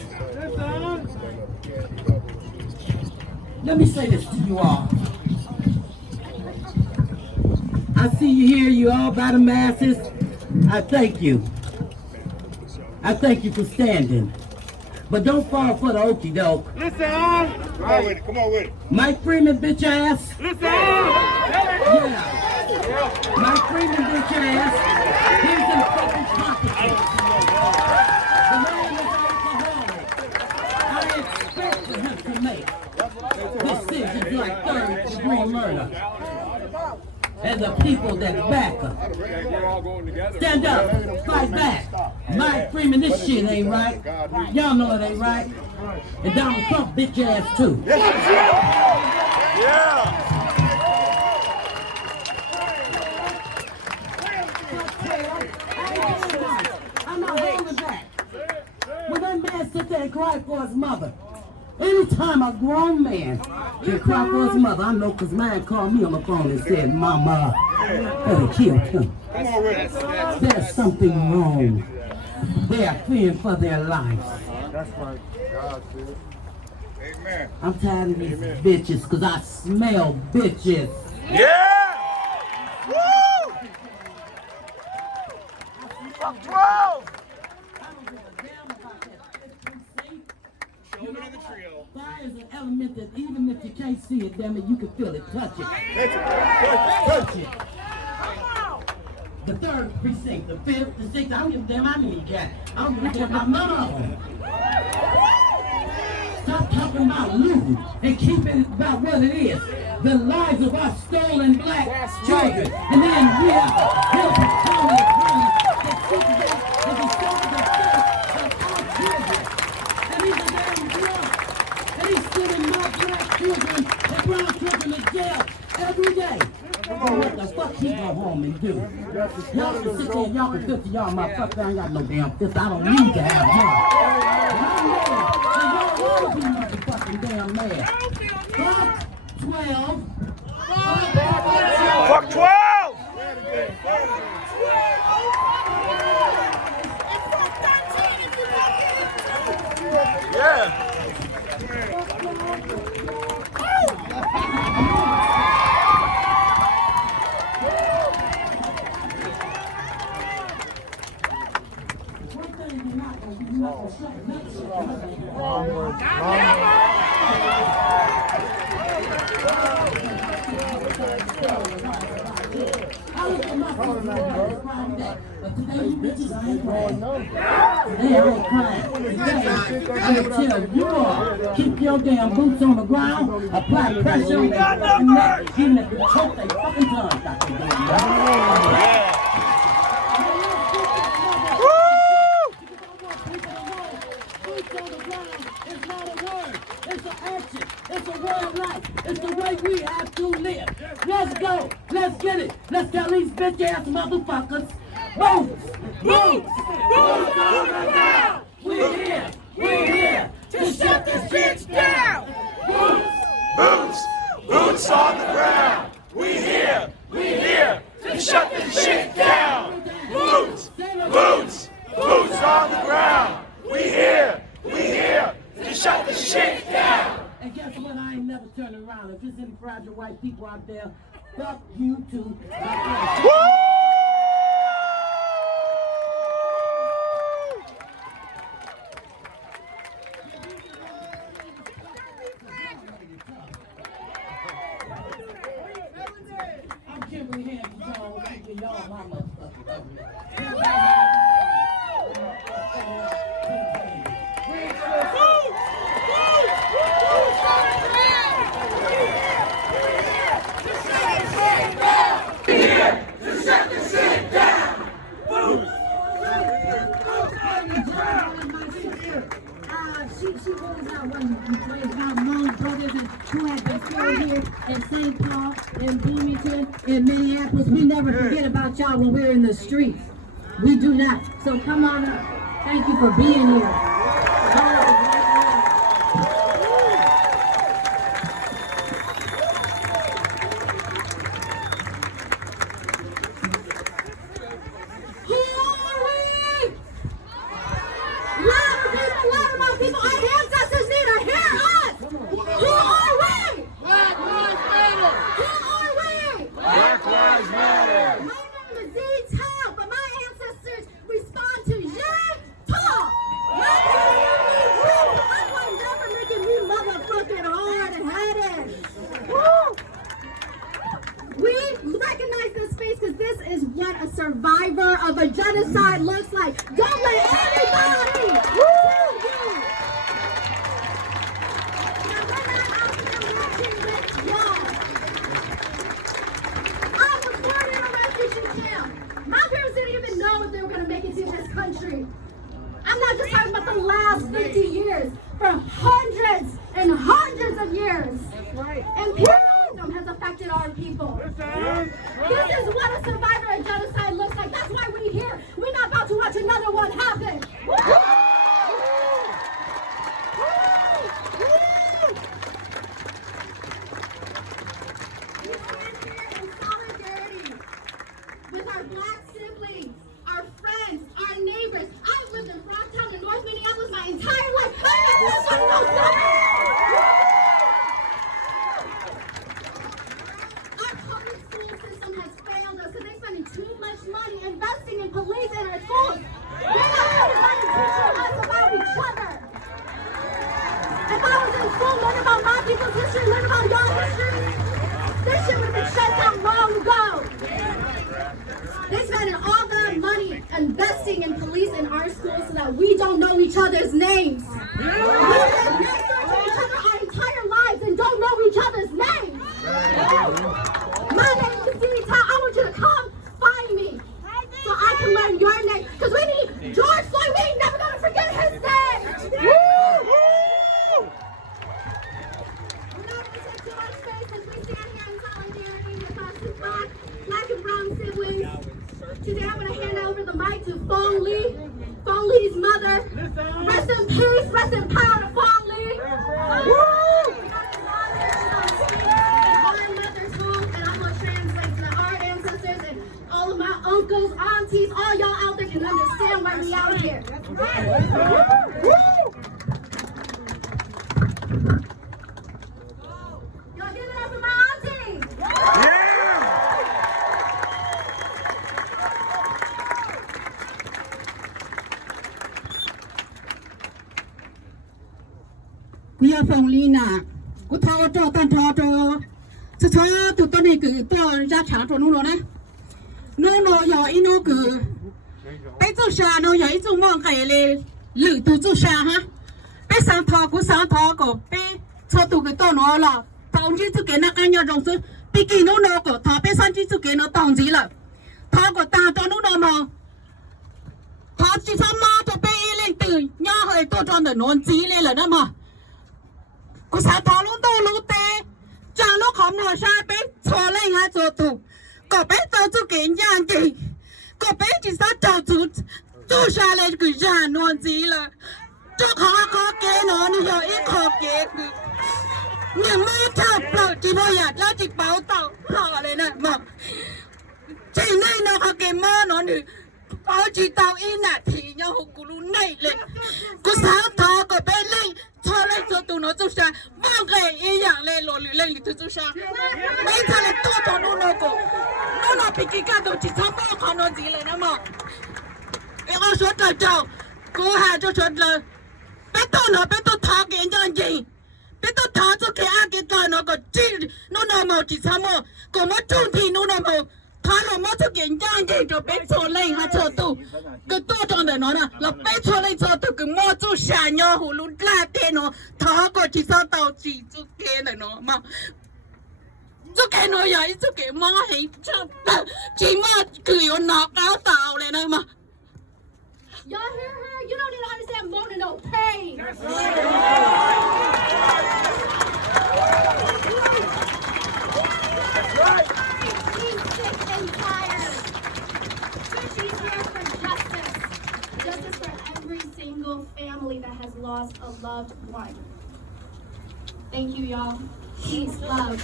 Let me say this to you all. I see you here, you all by the masses. I thank you. I thank you for standing. But don't fall for the okie doke. Listen. Come on with it. Come on with it. Mike Freeman, bitch ass. Listen. Yeah. Mike Freeman, bitch ass. He's in fucking competition. The man is alcoholic. I expected him to make decisions like third-degree murder. And the people that back him. Stand up, fight back. Mike Freeman, this shit ain't right. Y'all know it ain't right. And Donald Trump, bitch ass too. Yeah. I'm not holding back. When that man sit there and cry for his mother, anytime a grown man can cry for his mother, I know because man called me on the phone and said, Mama, they killed him. There's something wrong. They are fearing for their lives. That's right. God said. Amen. I'm tired of these bitches because I smell bitches. Yeah! Woo! Fuck 12! Fire is an element that even if you can't see it, damn it, you can feel it. Touch it. Touch it. The 3rd precinct, the 5th, the 6th, I don't give a damn how many you got. I don't give a damn about none of them. Stop talking about looting and keep it about what it is. The lives of our stolen black children. And then we have to help the county that seeks to restore the faith of our children. And he's a damn drunk. And he's sending my black children and brown children to jail every day. What the fuck he go home and do? Y'all can sit there and y'all can filter y'all motherfucker. I ain't got no damn filter. I don't need to have money. And I'm mad. So y'all wanna be motherfucking damn mad. Fuck 12. Fuck 12! Yeah. Today I ain't crying. Today I tell you all, keep your damn boots on the ground, apply pressure on their fucking neck, even if you choke their fucking tongues out their damn neck. It's a way of life. It's the way we have to live. Let's go. Let's get it. Let's tell these bitch ass motherfuckers. Boots. Boots. Boots on the ground. We're here. We're here to shut this bitch down. Boots. Boots! Boots on the ground! We here! We here to shut this shit down! Boots! Boots! Boots on the ground! We here! We here to shut this shit down! And guess what? I ain't never turning around. If there's any fragile white people out there, fuck you too. I'm Kimberly Hands, y'all. Y'all my motherfucking government. She goes out when you pray about among brothers who have been killed here in St. Paul, in Bloomington, in Minneapolis. We never forget about y'all when we're in the streets. We do not. So come on up. Thank you for being here. of a genocide looks like. Don't let anybody tell you. Now, we're not out there marching with y'all. I was born in a refugee camp. My parents didn't even know if they were going to make it to this country. I'm not just talking about the last 50 years, for hundreds and hundreds of years. Imperialism has affected our people. This is what a survivor of genocide looks like. That's why we're here. We're not about to watch another one happen. We stand here in solidarity with our Black siblings, our friends, our neighbors. I've lived in Frogtown and North Minneapolis my entire life. Our public school system has failed us because they're spending too much money investing in police in our schools. They're not spending money teaching us about each other. If I was in school learning about my people's history, learning about your history, this shit would have been shut down long ago. They're spending all that money investing in police in our schools so that we don't know each other's names. We live next door to each other our entire lives and don't know each other's names. My name is Cafeteria. I want you to come find me so I can learn your name. Because we need George Floyd. We ain't never going to forget his name. We're not going to take too much space as we stand here in solidarity with our Black and brown siblings. Today I'm going to hand over the mic to Fong Lee. Fong Lee's mother. Rest in peace, rest in power to Fong Lee. Our mother's home, and I'm going to translate to our ancestors and all of my uncles, aunties, all y'all out there can understand why we out here. Y'all give it up for my aunties. We are from Lina.กูท้อโจตันท้อโจสุดท้ายตัวตอนนี้คือตัวยักษ์ฉางตัวนู้นนะนู้น有一นู้คือไป做啥นู้有一种梦给เลยหรือตัว做啥ฮะไป上头กู上头ก็ไปชอบตัวคือตัวนู้นละตอนที่จะเกิดนักการยอดรงสุดไปกินนู้นก็ท้อไป上ที่จะเกิดนู้นตอนจีละท้อก็ตาตัวนู้นมาท้อที่ทำมาจะไปเล่นตื่นย่าเฮยตัวจอนเดินนอนจีเลยเหรอนะมากูสาทอลุงตู้ลุงเตะจางลูกของหน่อชาไปโชว์เล่นฮะโจตุก็ไปโจตุเก่งย่างจริงก็ไปจิตสัตว์โจตุจูชาเลยกูย่านอนจีละเจ้าของขอเกนอนนี่ยออีขอเกคือยังไม่ทับเปล่าจีบอยากแล้วจีเป๋าเต่าพอเลยนะมาจีนี่นอขอเกมอนอนนี่เอาจีเต่าอีน่ะทียังหกกูรู้ในเลยกูสาทอก็ไปเล่นชอบเล่นตัวตัวน้องจุชาบ้างเลยอีอย่างเล่นหล่อหรือเล่นหรือตัวจุชาไม่ทันเลยตัวตัวนู้นก็นู้นพิกิการตัวจิตทำบ้าขอนอนจีเลยนะมั้งไอ้ก็ชดเจ้ากูหาจะชดเลยไปตัวน้องไปตัวทอเก่งจังจริงไปตัวทอจะแค่อาเกตน้องก็จีนู้นมาจิตทำมั้งก็มาจุนทีนู้นมา他老妈就给人家就被错类哈错度，个多种的喏呢，老被错类错度个摸住山药葫芦拉的喏，他个去上刀子就给了喏嘛，就给喏呀，就给妈黑就起码佢有拿搞到了呢嘛。Y'all hear her? You don't even understand moaning no pain. That's right. She's sick and tired. She's here for justice. Justice for every single family that has lost a loved one. Thank you, y'all. Peace, love.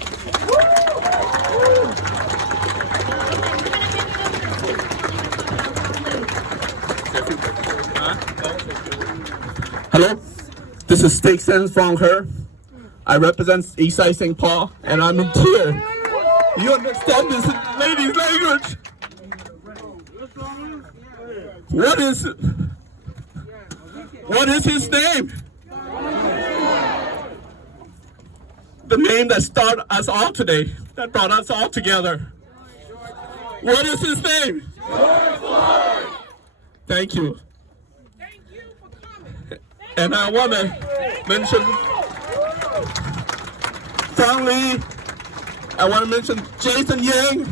Hello, this is Steak Sense from her. I represent Eastside St. Paul, and I'm in tears. You understand this lady's language? What is his name? The name that started us all today, that brought us all together. What is his name? George Floyd. Thank you. Thank you for coming. And I want to mention, finally, I want to mention Jason Yang.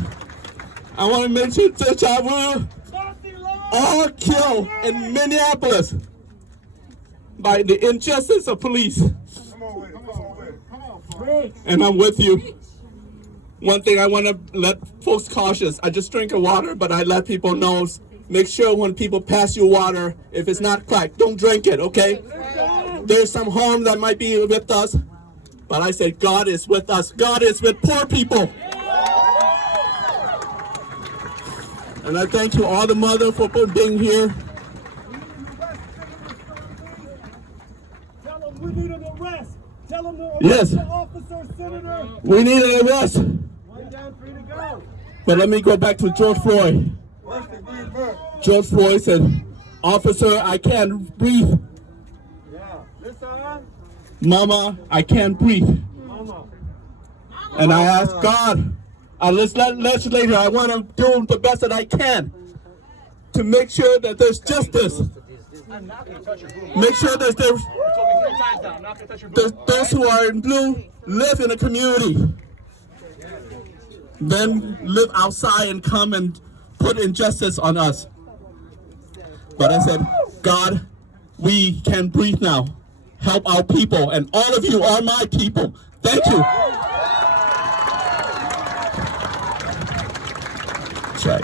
I want to mention Derek Chauvin, all killed in Minneapolis by the injustice of police. And I'm with you. One thing I want to let folks cautious. I just drink water, but I let people know. Make sure when people pass you water, if it's not cracked, don't drink it, okay? There's some harm that might be with us, but I said God is with us. God is with poor people. And I thank you all the mother for being here. Tell them we need an arrest. Tell them to arrest Yes. the officer, Senator. We need an arrest. 1 down, 3 to go. But let me go back to George Floyd. George Floyd said, "Officer, I can't breathe. Mama, I can't breathe." And I asked God, as legislator, I want to do the best that I can to make sure that there's justice. Make sure that those who are in blue live in a community. Then live outside and come and put injustice on us. But I said, God, we can breathe now. Help our people, and all of you are my people. Thank you. Check.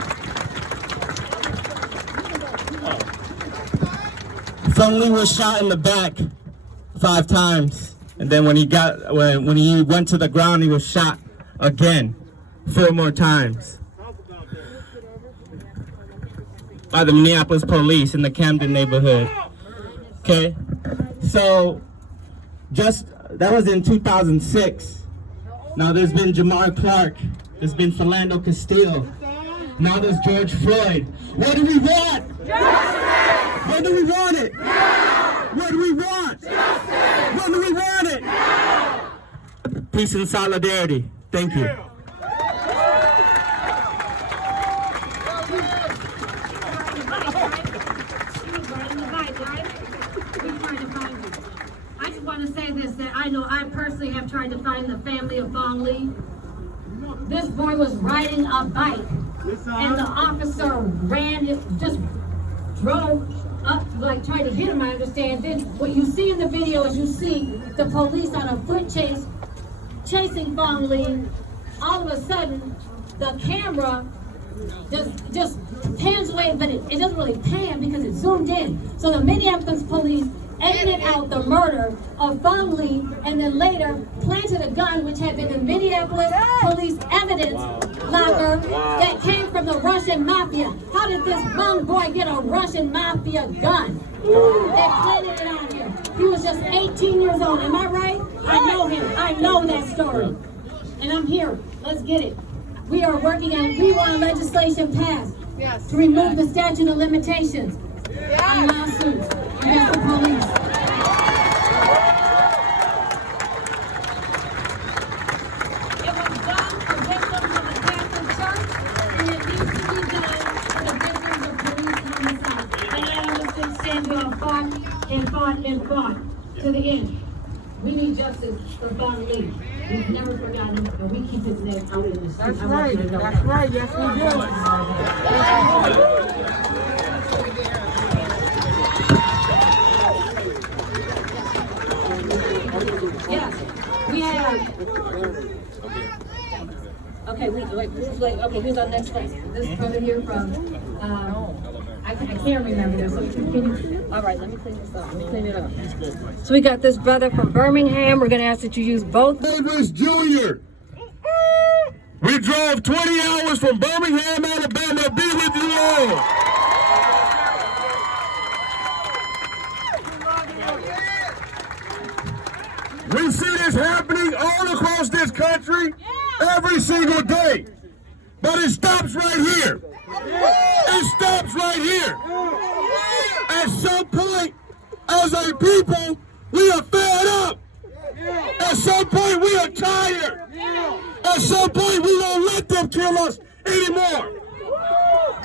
Fung was shot in the back 5 times, and then when he went to the ground, he was shot again 4 more times by the Minneapolis police in the Camden neighborhood. Okay, so that was in 2006. Now there's been Jamar Clark, there's been Philando Castile, now there's George Floyd. What do we want? Justice! When do we want it? Now! What do we want? Justice! When do we want it? Now! Peace and solidarity. Thank you. I just want to say this, that I know I personally have tried to find the family of Fong Lee. This boy was riding a bike, and the officer just drove up, like tried to hit him, I understand. Then what you see in the video is you see the police on a foot chase, chasing Fong Lee. All of a sudden, the camera just pans away, but it doesn't really pan because it zoomed in. So the Minneapolis police edited out the murder of Fong Lee, and then later planted a gun which had been in Minneapolis police evidence locker that came from the Russian mafia. How did this young boy get a Russian mafia gun? They planted it on him. He was just 18 years old. Am I right? I know him. I know that story. And I'm here. Let's get it. We are working on, we want legislation passed to remove the statute of limitations on lawsuits against the police. It was done for victims of the Catholic Church, and it needs to be done for the victims of police homicide. And I understand Samuel fought to the end. We need justice for Fong Lee. We've never forgotten him, and we keep his name out in the street. That's right. That's right. Yes, we do. Yeah, we have. Okay, who's on next place? This brother here from. I can't remember this. All right, let me clean this up. Let me clean it up. So we got this brother from Birmingham. We're going to ask that you use both. Davis Jr. We drove 20 hours from Birmingham, Alabama to be with you all. We see this happening all across this country every single day. But it stops right here. It stops right here. At some point, as a people, we are fed up. At some point, we are tired. At some point, we don't let them kill us anymore.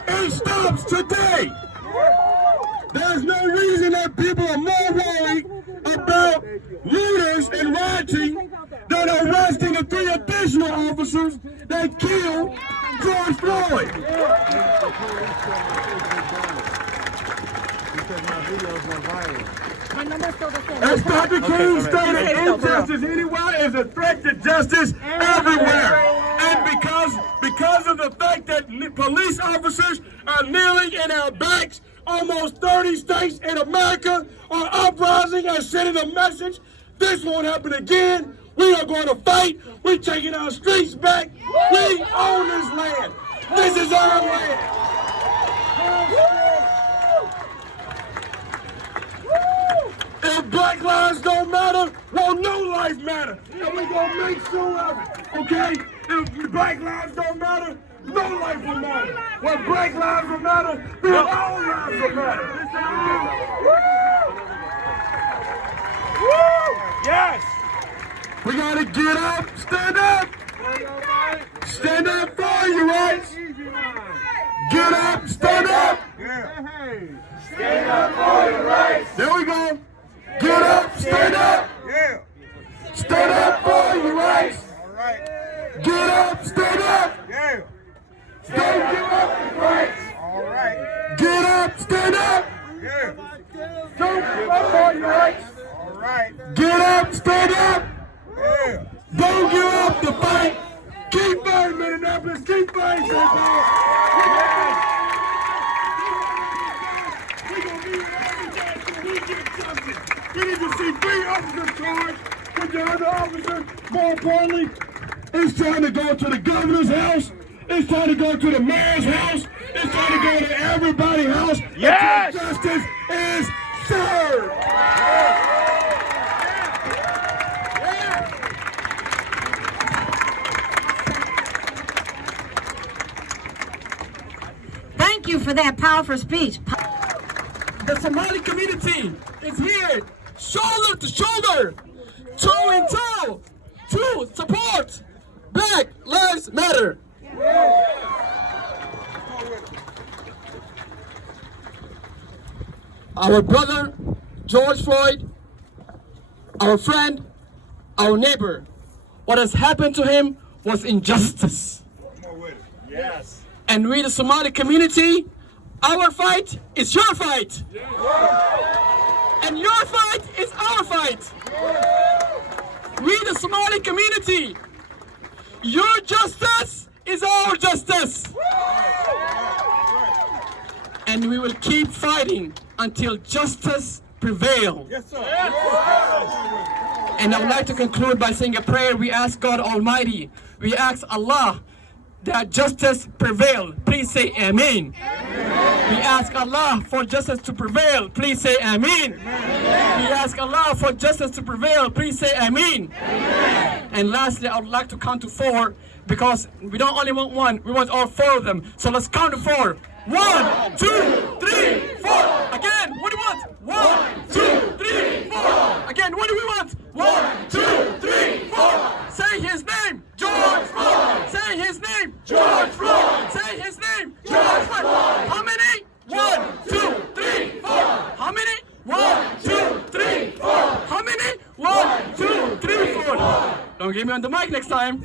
It stops today. people are more worried about looters and rioting than arresting the 3 additional officers that killed George Floyd. As Dr. King stated, injustice anywhere is a threat to justice everywhere. And because of the fact that police officers are kneeling in our backs, almost 30 states in America are uprising and sending a message. This won't happen again. We are going to fight. We're taking our streets back. We own this land. This is our land. If black lives don't matter, well, no life matter. And we're going to make sure of it, okay? If black lives don't matter, no life will matter. When black lives will matter, then all lives will matter. Woo! Yes! We got to get up, stand up. Stand up for your rights. Get up, stand up. Stand up for your rights. There we go. Get up, stand up. Yeah. Stand up for your rights. All right. Get up, stand up. Yeah. Don't give up your rights. All right. Get up, stand up. Yeah. Don't give up on your rights. All right. Get up, stand up. Yeah. Don't give up the fight. Keep fighting, Minneapolis. Keep fighting, St. Paul. We're going to be with every day until we get justice. We need to see 3 officers charged with the other officer. More importantly, it's trying to go to the governor's house. It's trying to go to the mayor's house. It's trying to go to everybody's house. Yes! Until justice is served. Thank you for that powerful speech. The Somali community is here, shoulder to shoulder, toe in toe, to support Black Lives Matter. Our brother, George Floyd, our friend, our neighbor, what has happened to him was injustice. Yes. And we, the Somali community, our fight is your fight. And your fight is our fight. We, the Somali community, your justice is our justice. And we will keep fighting until justice prevails. Yes, sir. And I would like to conclude by saying a prayer. We ask God Almighty, we ask Allah that justice prevail. Please say Amen. We ask Allah for justice to prevail. Please say Amen. We ask Allah for justice to prevail. Please say Amen. And lastly, I would like to count to 4 because we don't only want one, we want all 4 of them. So let's count to 4. 1, 2, 3, 4. Again, what do we want? 1, 2, 3, 4. Again, what do we want? 1, 2, 3, 4. Say his name, George Floyd. Say his name, George Floyd. Say his name, George Floyd. How many? 1, 2, 3, 4. How many? 1, 2, 3, 4. How many? 1, 2, 3, 4. Don't get me on the mic next time.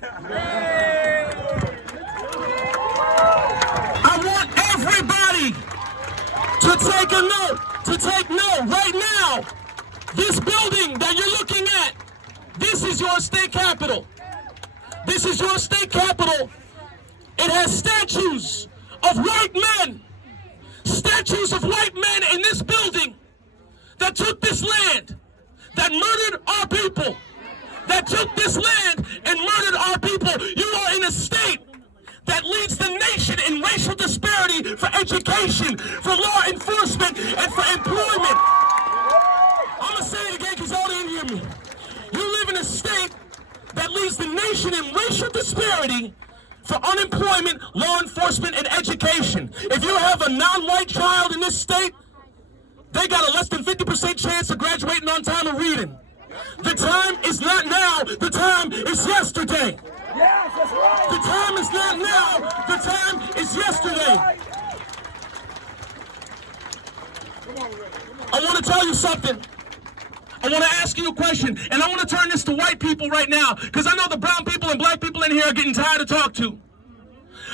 I want everybody to take a note, right now. This building that you're looking at, this is your state capitol. This is your state capitol. It has statues of white men. Statues of white men in this building that took this land, that murdered our people, that took this land and murdered our people. You are in a state that leads the nation in racial disparity for education, for law enforcement, and for employment. I'm going to say it again because y'all didn't hear me. You live in a state that leads the nation in racial disparity for unemployment, law enforcement, and education. If you have a non-white child in this state, they got a less than 50% chance of graduating on time and reading. The time is not now, the time is yesterday. Yes, that's right. The time is not now, the time is yesterday. I want to tell you something. I want to ask you a question, and I want to turn this to white people right now, because I know the brown people and black people in here are getting tired of talk to.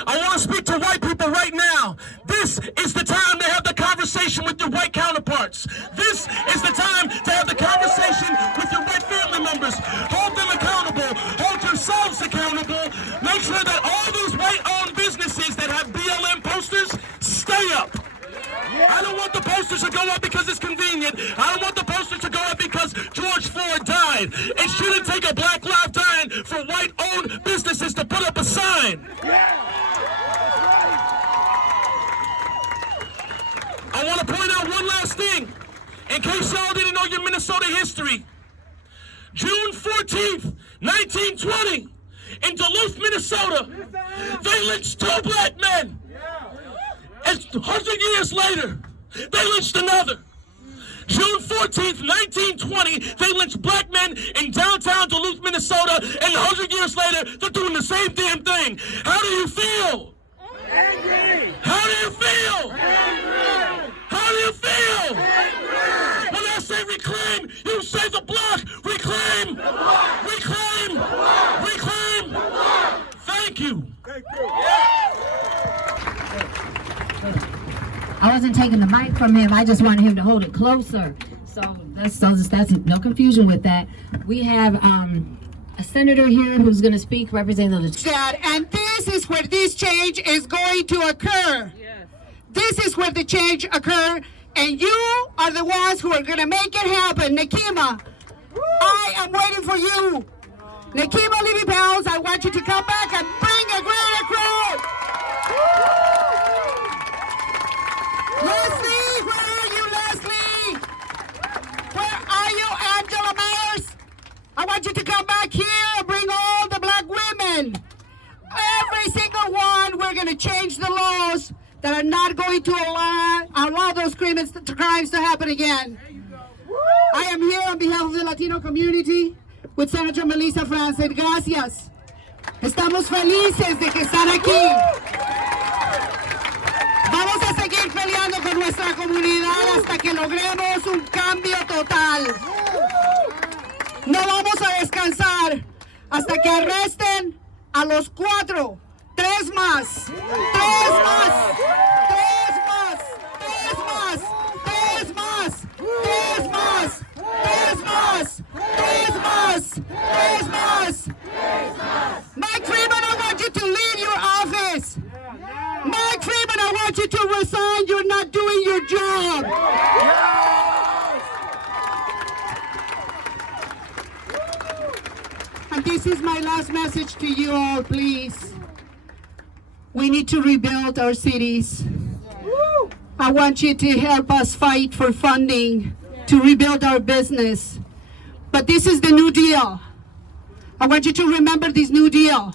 I want to speak to white people right now. This is the time to have the conversation with your white counterparts. This is the time to have the conversation with your white family members. Hold them accountable. Hold yourselves accountable. Make sure that all those white-owned businesses that have BLM posters stay up. I don't want the posters to go up because it's convenient. I don't want the posters to go up because George Floyd died. It shouldn't take a black life dying for white-owned businesses to put up a sign. I want to point out one last thing, in case y'all didn't know your Minnesota history. June 14th, 1920, in Duluth, Minnesota, they lynched 2 black men. And 100 years later, they lynched another. June 14th, 1920, they lynched black men in downtown Duluth, Minnesota, and 100 years later, they're doing the same damn thing. How do you feel? Angry. How do you feel? Angry. How do you feel? Angry. When I say reclaim, you say the block. Reclaim. The block. Reclaim. The block. Reclaim. The block. Thank you. Thank you. I wasn't taking the mic from him. I just wanted him to hold it closer. So that's no confusion with that. We have a senator here who's going to speak, Representative. And this is where this change is going to occur. Yes. This is where the change occur, and you are the ones who are going to make it happen. Nekima, I am waiting for you. Nekima Levy Pals, I want you to come back and bring a greater crowd. Leslie, where are you, Leslie? Where are you, Angela Myers? I want you to come back here and bring all the black women. Every single one, we're going to change the laws that are not going to allow those crimes to happen again. I am here on behalf of the Latino community with Senator Melissa Francis. Gracias. Estamos felices de que están aquí. Vamos a seguir peleando con nuestra comunidad hasta que logremos un cambio total. No vamos a descansar hasta que arresten a los 4, 3 más, 3 más, 3 más, 3 más, 3 más, 3 más, 3 más, 3 más, 3 más. Mike Freeman, I want you to leave your office. Mike Freeman, I want you to resign. You're not doing your job. And this is my last message to you all, please. We need to rebuild our cities. I want you to help us fight for funding to rebuild our business. But this is the New Deal. I want you to remember this New Deal.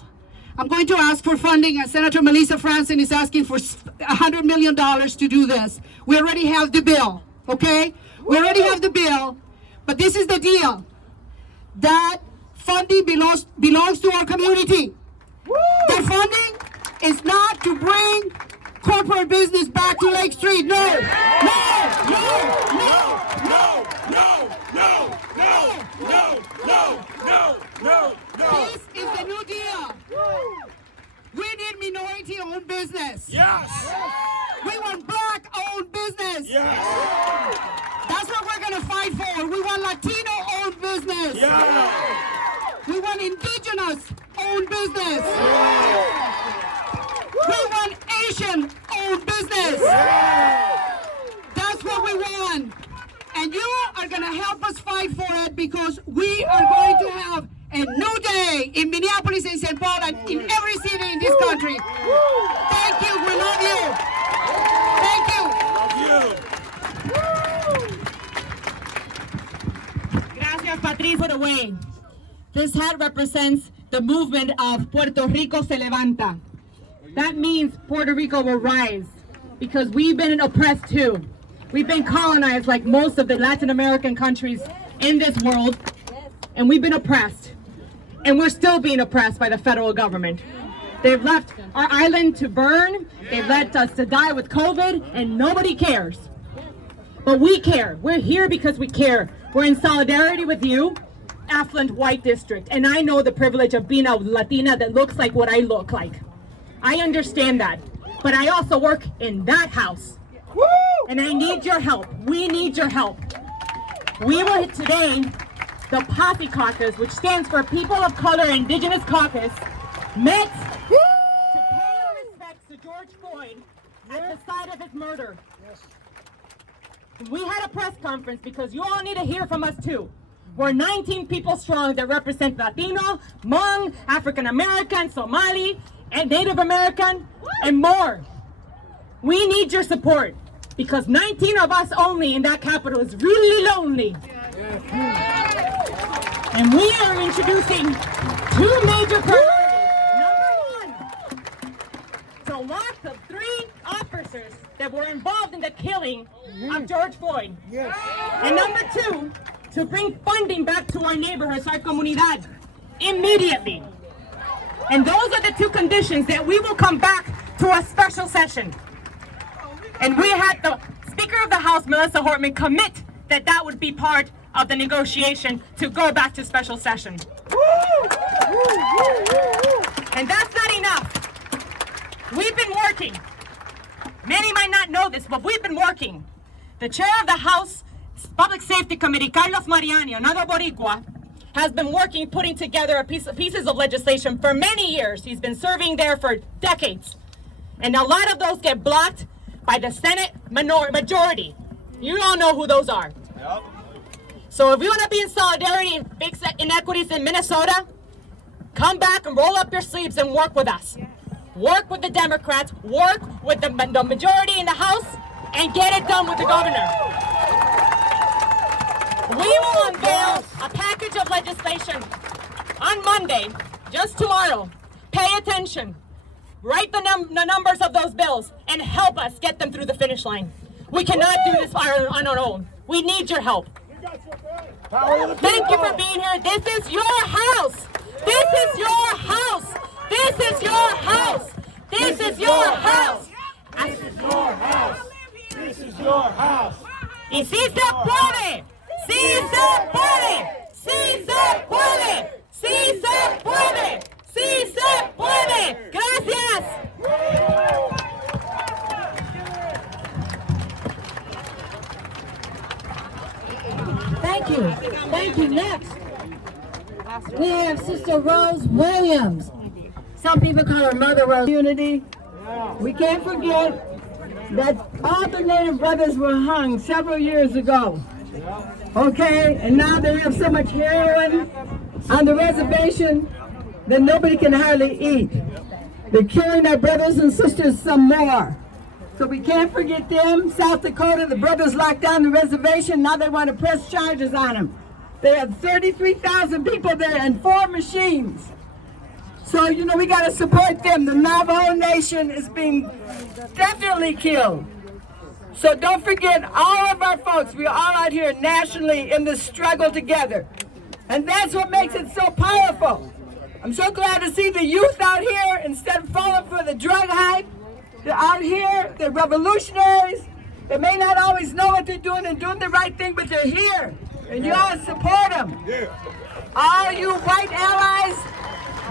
I'm going to ask for funding, and Senator Melissa Francis is asking for $100 million to do this. We already have the bill, okay? We already have the bill, but this is the deal. That funding belongs to our community. That funding is not to bring corporate business back to Lake Street. No, no, no, no, no, no, no, no, no, no, no, no, no. This is the New Deal. We need minority-owned business. Yes. We want black-owned business. Yes. That's what we're going to fight for. We want Latino-owned business. Yes. We want indigenous-owned business. We want Asian-owned business. That's what we want. And you are going to help us fight for it, because we are going to have a new day in Minneapolis and St. Paul and in every city in this country. Thank you. We love you. Thank you. Gracias, Patricia, for the way. This hat represents the movement of Puerto Rico se levanta. That means Puerto Rico will rise, because we've been oppressed too. We've been colonized like most of the Latin American countries in this world, and we've been oppressed. And we're still being oppressed by the federal government. They've left our island to burn, they've let us to die with COVID, and nobody cares. But we care. We're here because we care. We're in solidarity with you, affluent white district. And I know the privilege of being a Latina that looks like what I look like. I understand that. But I also work in that house. And I need your help. We need your help. We were today, the Posse Caucus, which stands for People of Color Indigenous Caucus, met to pay our respects to George Floyd at the site of his murder. We had a press conference because you all need to hear from us too. We're 19 people strong that represent Latino, Hmong, African American, Somali, and Native American, and more. We need your support because 19 of us only in that capital is really lonely. And we are introducing 2 major priorities. Number 1, to lock the 3 officers that were involved in the killing of George Floyd. And number 2, to bring funding back to our neighborhoods, our comunidad, immediately. And those are the 2 conditions that we will come back to a special session. And we had the Speaker of the House, Melissa Hortman, commit that that would be part of the negotiation to go back to special session. And that's not enough. We've been working. Many might not know this, but we've been working. The chair of the House Public Safety Committee, Carlos Mariani, another Boricua, has been working, putting together pieces of legislation for many years. He's been serving there for decades. And a lot of those get blocked by the Senate majority. You all know who those are. Yep. So if you want to be in solidarity and fix inequities in Minnesota, come back and roll up your sleeves and work with us. Work with the Democrats, work with the majority in the House, and get it done with the governor. We will unveil a package of legislation on Monday, just tomorrow. Pay attention. Write the numbers of those bills and help us get them through the finish line. We cannot do this on our own. We need your help. Thank you for being here. This is your house. This is your house. This is your house. This is your house. This is your house. This is your house. Y si se puede. Si se puede. Si se puede. Si se puede. Si se puede. Gracias. Thank you. Thank you. Next, we have Sister Rose Williams. Some people call her Mother Rose. Unity. We can't forget that all the Native brothers were hung several years ago. Okay, and now they have so much heroin on the reservation that nobody can hardly eat. They're killing our brothers and sisters some more. So we can't forget them. South Dakota, the brothers locked down the reservation. Now they want to press charges on them. They have 33,000 people there and 4 machines. So, you know, we got to support them. The Navajo Nation is being definitely killed. So don't forget all of our folks. We're all out here nationally in this struggle together. And that's what makes it so powerful. I'm so glad to see the youth out here instead of falling for the drug hype. They're out here, they're revolutionaries. They may not always know what they're doing and doing the right thing, but they're here. And you all support them. All you white allies,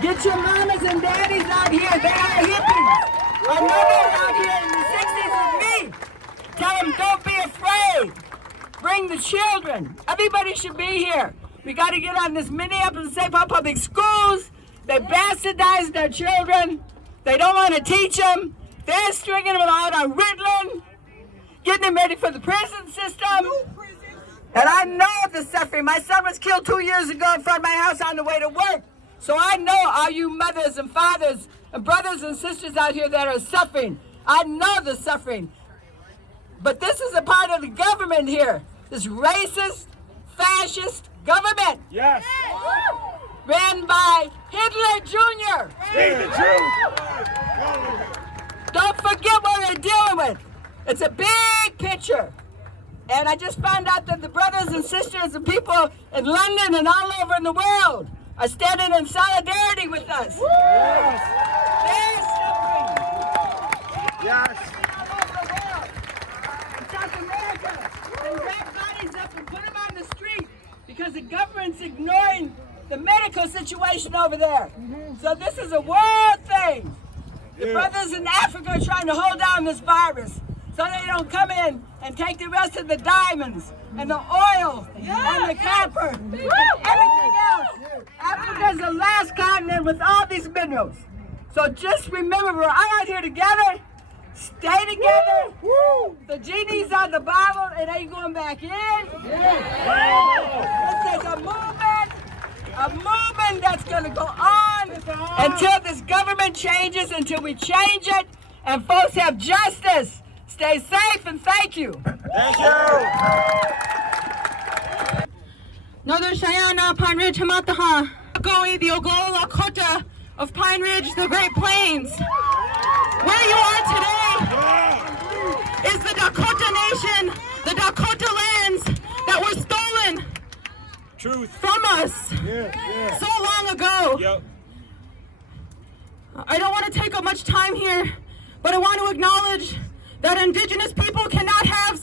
get your mamas and daddies out here. They are hippies. Our mothers out here in the 60s with me. Tell them don't be afraid. Bring the children. Everybody should be here. We got to get on this Minneapolis Safe Public Schools. They bastardized their children. They don't want to teach them. They're stringing them out on Ritalin, getting them ready for the prison system. And I know the suffering. My son was killed 2 years ago in front of my house on the way to work. So I know all you mothers and fathers and brothers and sisters out here that are suffering. I know the suffering. But this is a part of the government here. This racist, fascist government. Yes. Ran by Hitler Jr. Speak the truth. Don't forget what we're dealing with. It's a big picture. And I just found out that the brothers and sisters and people in London and all over in the world are standing in solidarity with us. Yes. They're suffering. Yes. In South America, in the government's ignoring the medical situation over there. So this is a world thing. The brothers in Africa are trying to hold down this virus so they don't come in and take the rest of the diamonds and the oil and the copper and everything else. Africa is the last continent with all these minerals. So just remember, we're all out here together. Stay together. The genie's on the bottle. It ain't going back in. This is a movement that's going to go on until this government changes, until we change it, and folks have justice. Stay safe and thank you. Thank you. Northern Cheyenne, Pine Ridge, Hamataha, Goi, the Oglala Lakota of Pine Ridge, the Great Plains. Where you are today is the Dakota Nation, the Dakota lands that were stolen from us so long ago. I don't want to take up much time here, but I want to acknowledge that Indigenous people cannot have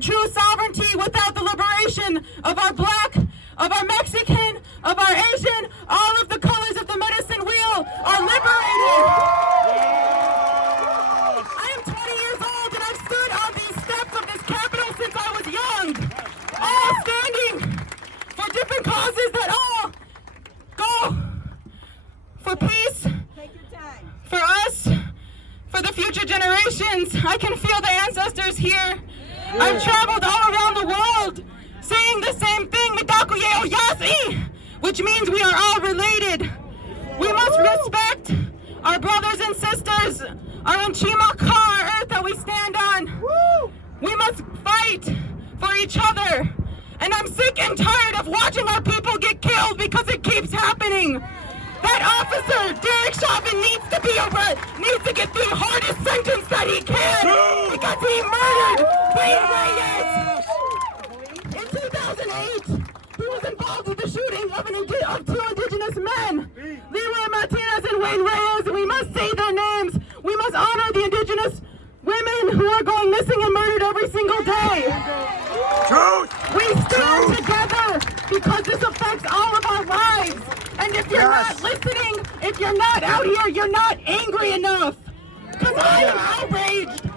true sovereignty without the liberation of our Black, of our Mexican, of our Asian. All of the colors of the medicine wheel are liberated. I am 20 years old and I've stood on these steps of this Capitol since I was young, all standing for different causes that all go for peace, for us, for the future generations. I can feel the ancestors here. I've traveled all around the world saying the same thing, Mitakuye Oyasi, which means we are all related. We must respect our brothers and sisters, our Nchima earth that we stand on. We must fight for each other. And I'm sick and tired of watching our people get killed because it keeps happening. That officer, Derek Chauvin, needs to get the hardest sentence that he can because he murdered Wayne Reyes. In 2008, he was involved with the shooting of two Indigenous men, Leroy Martinez and Wayne Reyes. We must say their names. We must honor the Indigenous women who are going missing and murdered every single day. We stand together because this affects all of our lives. And if you're not listening, if you're not out here, you're not angry enough. Because I am outraged.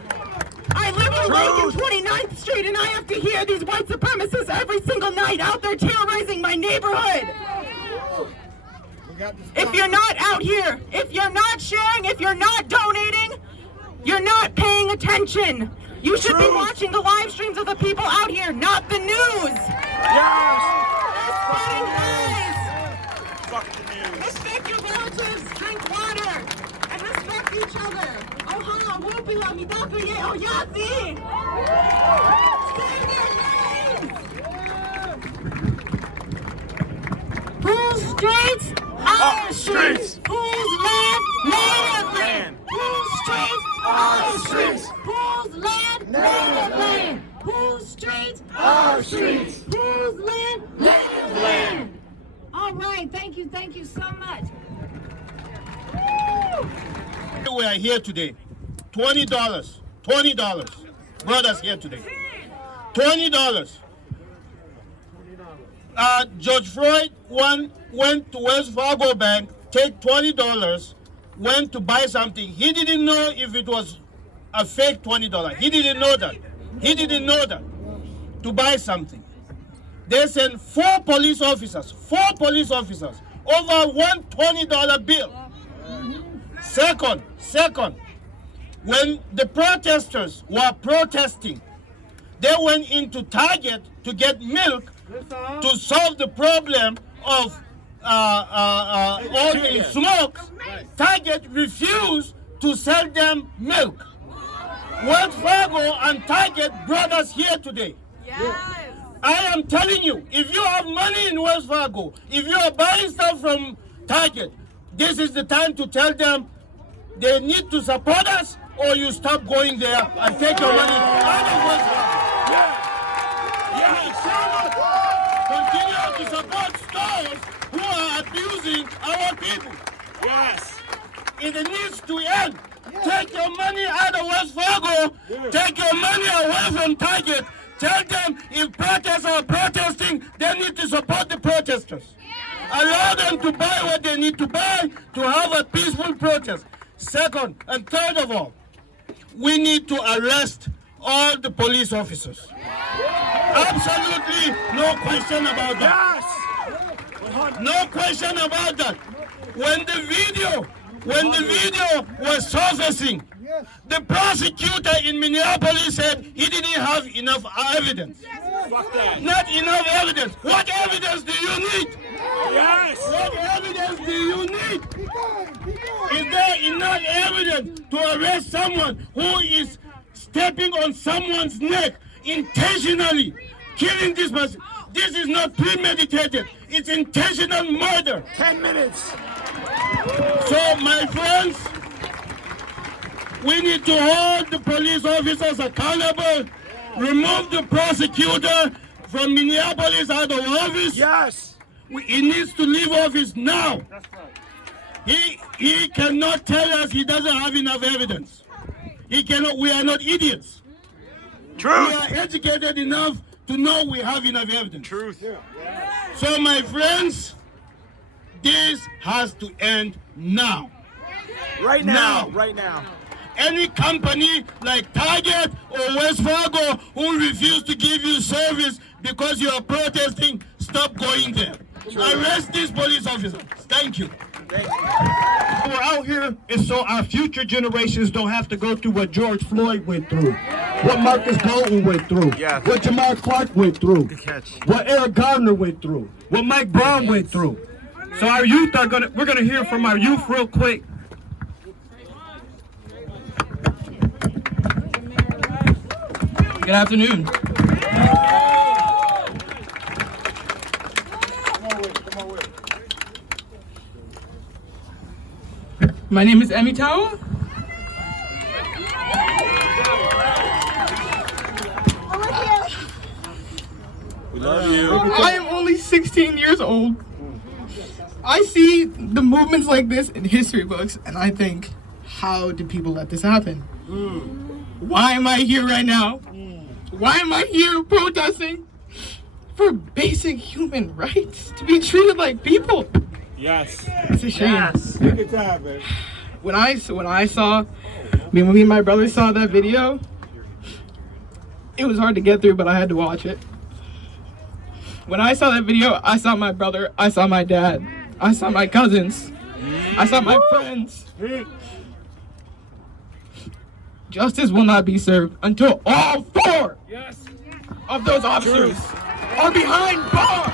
I live on Lake and 29th Street and I have to hear these white supremacists every single night out there terrorizing my neighborhood. If you're not out here, if you're not sharing, if you're not donating, you're not paying attention. You should be watching the live streams of the people out here, not the news. They're spreading lies. Respect your relatives, drink water, and respect each other. Oha, wupila, midakuye, oyasi. Say their names. Whose streets? Our streets. Whose land? Native land. Whose streets? Our streets. Whose land? Native land. Whose streets? Our streets. Whose land? Native land. All right, thank you so much. We are here today. $20. Brothers here today. $20. George Floyd went to Wells Fargo Bank, take $20, went to buy something. He didn't know if it was a fake $20. He didn't know that. To buy something. They sent 4 police officers, over one $20 bill. Second, when the protesters were protesting, they went into Target to get milk to solve the problem of all the smoke. Target refused to sell them milk. Wells Fargo and Target brought us here today. I am telling you, if you have money in Wells Fargo, if you are buying stuff from Target, this is the time to tell them they need to support us, or you stop going there and take your money out of Wells Fargo. Continue to support stores who are abusing our people. It needs to end. Take your money out of Wells Fargo. Take your money away from Target. Tell them if protesters are protesting, they need to support the protesters. Allow them to buy what they need to buy to have a peaceful protest. Second and third of all, we need to arrest all the police officers. Absolutely no question about that. No question about that. When the video was surfacing, the prosecutor in Minneapolis said he didn't have enough evidence. Not enough evidence. What evidence do you need? Yes. What evidence do you need? Is there enough evidence to arrest someone who is stepping on someone's neck intentionally, killing this person? This is not premeditated. It's intentional murder. 10 minutes. So, my friends, we need to hold the police officers accountable, remove the prosecutor from Minneapolis out of office. Yes. He needs to leave office now. That's right. He cannot tell us he doesn't have enough evidence. He cannot. We are not idiots. Truth. We are educated enough to know we have enough evidence. Truth. So, my friends, this has to end now. Right now. Right now. Any company like Target or West Fargo who refuse to give you service because you are protesting, stop going there. Arrest these police officers. Thank you. We're out here is so our future generations don't have to go through what George Floyd went through, what Marcus Bolton went through, what Jamar Clark went through, what Eric Gardner went through, what Mike Brown went through. So our youth we're gonna hear from our youth real quick. Good afternoon. My name is Emmy Tao. We love you. I am only 16 years old. I see the movements like this in history books, and I think, how did people let this happen? Why am I here right now? Why am I here protesting for basic human rights to be treated like people? Yes. It's a shame. Yes. Good time, man. When me and my brother saw that video, it was hard to get through, but I had to watch it. When I saw that video, I saw my brother, I saw my dad, I saw my cousins, I saw my friends. Justice will not be served until all four of those officers are behind bars.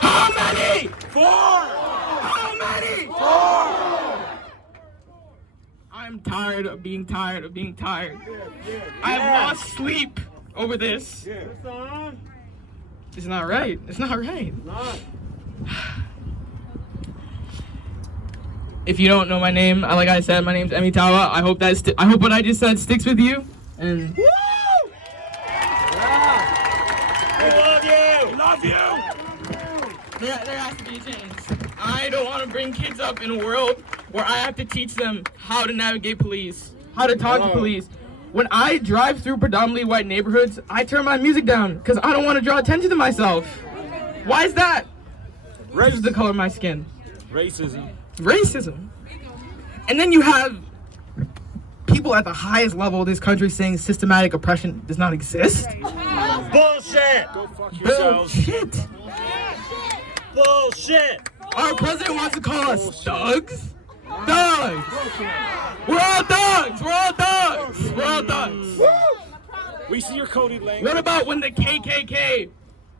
How many? 4. How many? 4. I'm tired of being tired of being tired. I have lost sleep over this. It's not right. It's not right. If you don't know my name, like I said, my name's Emmy Tawa. I hope what I just said sticks with you. And we love you. We love you. There has to be a change. I don't want to bring kids up in a world where I have to teach them how to navigate police, how to talk to police. When I drive through predominantly white neighborhoods, I turn my music down because I don't want to draw attention to myself. Why is that? This is the color of my skin. Racism. And then you have people at the highest level of this country saying systematic oppression does not exist. Bullshit. Go fuck yourselves. Bullshit. Bullshit. Our president wants to call us thugs. Thugs. We're all thugs. We're all thugs. We're all thugs. We see your coded language. What about when the KKK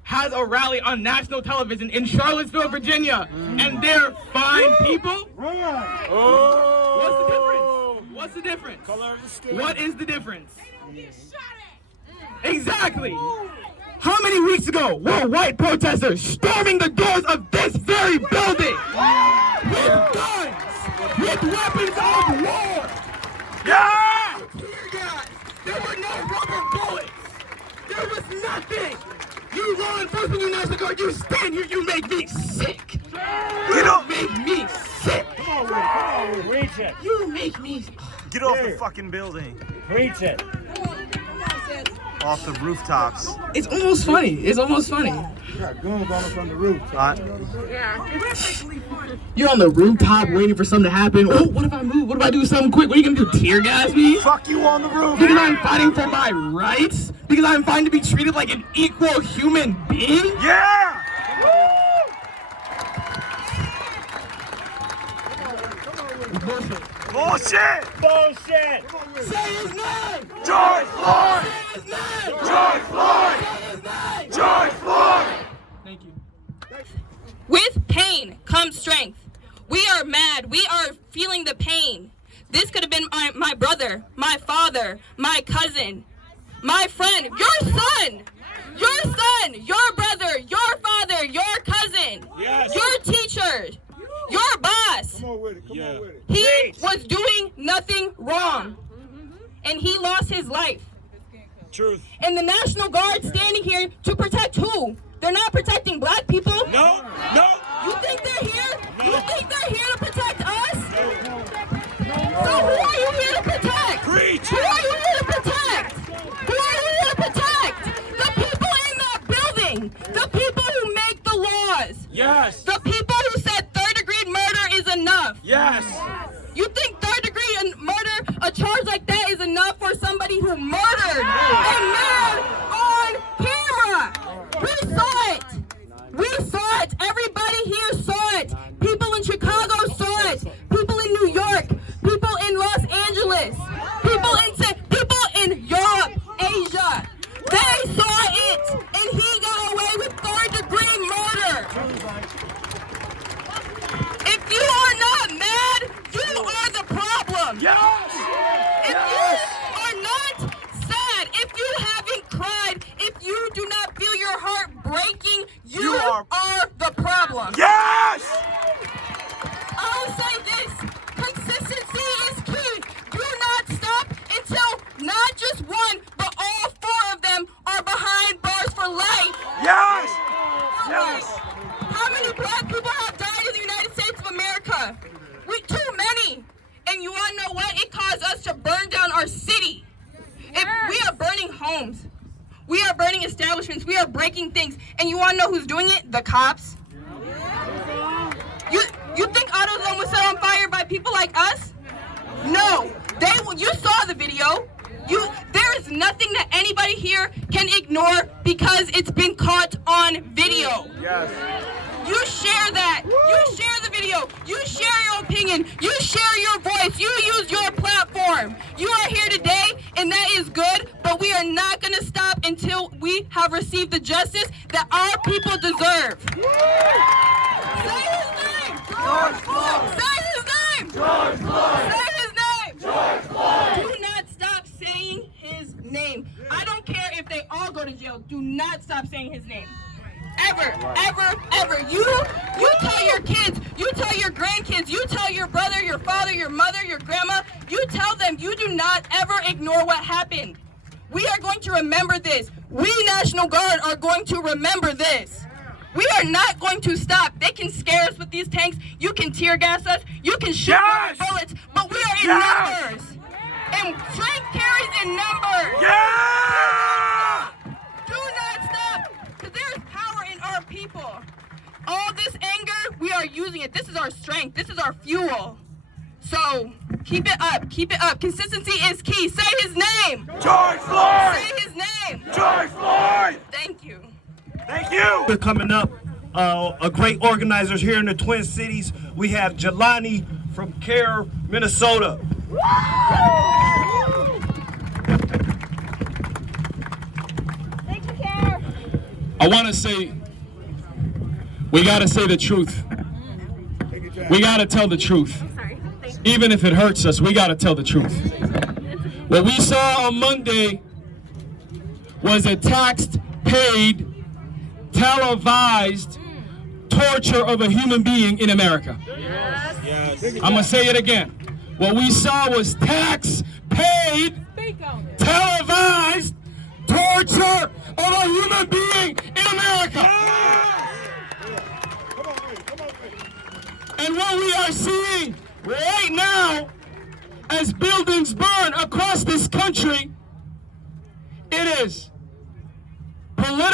has a rally on national television in Charlottesville, Virginia, and they're fine people? Oh. What's the difference? Color of the skin. What is the difference? Exactly. How many weeks ago were white protesters storming the doors of this very building with guns, with weapons of war? Yeah! There were no rubber bullets. There was nothing. You law enforcement, you National Guard, you stand here, you make me sick. You don't make me sick. Come on, reach it. You make me. Get off the fucking building. Reach it. off the rooftops. It's almost funny. It's almost funny. You got guns on us on the roof. You're on the rooftop waiting for something to happen. Oh, what if I move? What if I do something quick? What are you gonna do? Tear gas me? Fuck you on the roof. Because I'm fighting for my rights? Because I'm fighting to be treated like an equal human being? Yeah! Bullshit! Bullshit! Say his name! George Floyd! Say his name! George Floyd! Say his name! George Floyd! Thank you. With pain comes strength. We are mad. We are feeling the pain. This could have been my brother, my father, my cousin, my friend, your son, your brother, your father, your cousin, your teacher, your boss. Come on with it. Come on with it. He was doing nothing wrong, and he lost his life. Truth. And the National Guard standing here to protect who? They're not protecting black people? No, no. You think they're here? No. You think they're here to protect us? So who are you here to protect? Preach. Who are you here to protect? Who are you here to protect? The people in that building. The people who make the laws. Yes. The people who said third-degree murder is enough. Yes. You think third-degree murder, a charge like that is enough for somebody who murdered a man on camera? We saw it. We saw it. Everybody here saw it. People in Chicago saw it. People in New York. People in Los Angeles. People in Europe, Asia. They saw it, and he got away with third-degree murder. If you are not mad, you are the problem. Yes. If you are not sad, if you haven't cried, if you do not feel your heart breaking, you are the problem. Yes. I'll say this, consistency is key. Do not stop until not just one, but all four of them are behind bars for life. Yes. For Yes. life. How many black people have died in the United States of America? Too many. And you wanna know what? It caused us to burn down our city. We are burning homes. We are burning establishments. We are breaking things. And you wanna know who's doing it? The cops. You think AutoZone was set on fire by people like us? No. You saw the video. There is nothing that anybody here can ignore because it's been caught on video. Yes. You share that. You share the video. You share your opinion. You share your voice. You use your platform. You are here today, and that is good, but we are not going to stop until we have received the justice that our people deserve. Say his name. George Floyd. Say his name. George Floyd. Say his name. George Floyd. Do not stop saying his name. I don't care if they all go to jail. Do not stop saying his name. Ever, ever, ever. You tell your kids, you tell your grandkids, you tell your brother, your father, your mother, your grandma, you tell them you do not ever ignore what happened. We are going to remember this. We National Guard are going to remember this. We are not going to stop. They can scare us with these tanks. You can tear gas us. You can shoot us with bullets. But we are in numbers. And strength carries in numbers. Yeah! Do not stop. Because there is power in our people. All this anger, we are using it. This is our strength. This is our fuel. So keep it up. Keep it up. Consistency is key. Say his name. George Floyd. Say his name. George Floyd. Thank you. Thank you. We're coming up. A great organizers here in the Twin Cities. We have Jelani from CARE, Minnesota. Thank you, CARE. I want to say, we got to say the truth. We got to tell the truth. Even if it hurts us, we got to tell the truth. What we saw on Monday was a taxed, paid, televised torture of a human being in America. Yes. I'm going to say it again. What we saw was tax-paid, televised torture of a human being in America. And what we are seeing right now, as buildings burn across this country, it is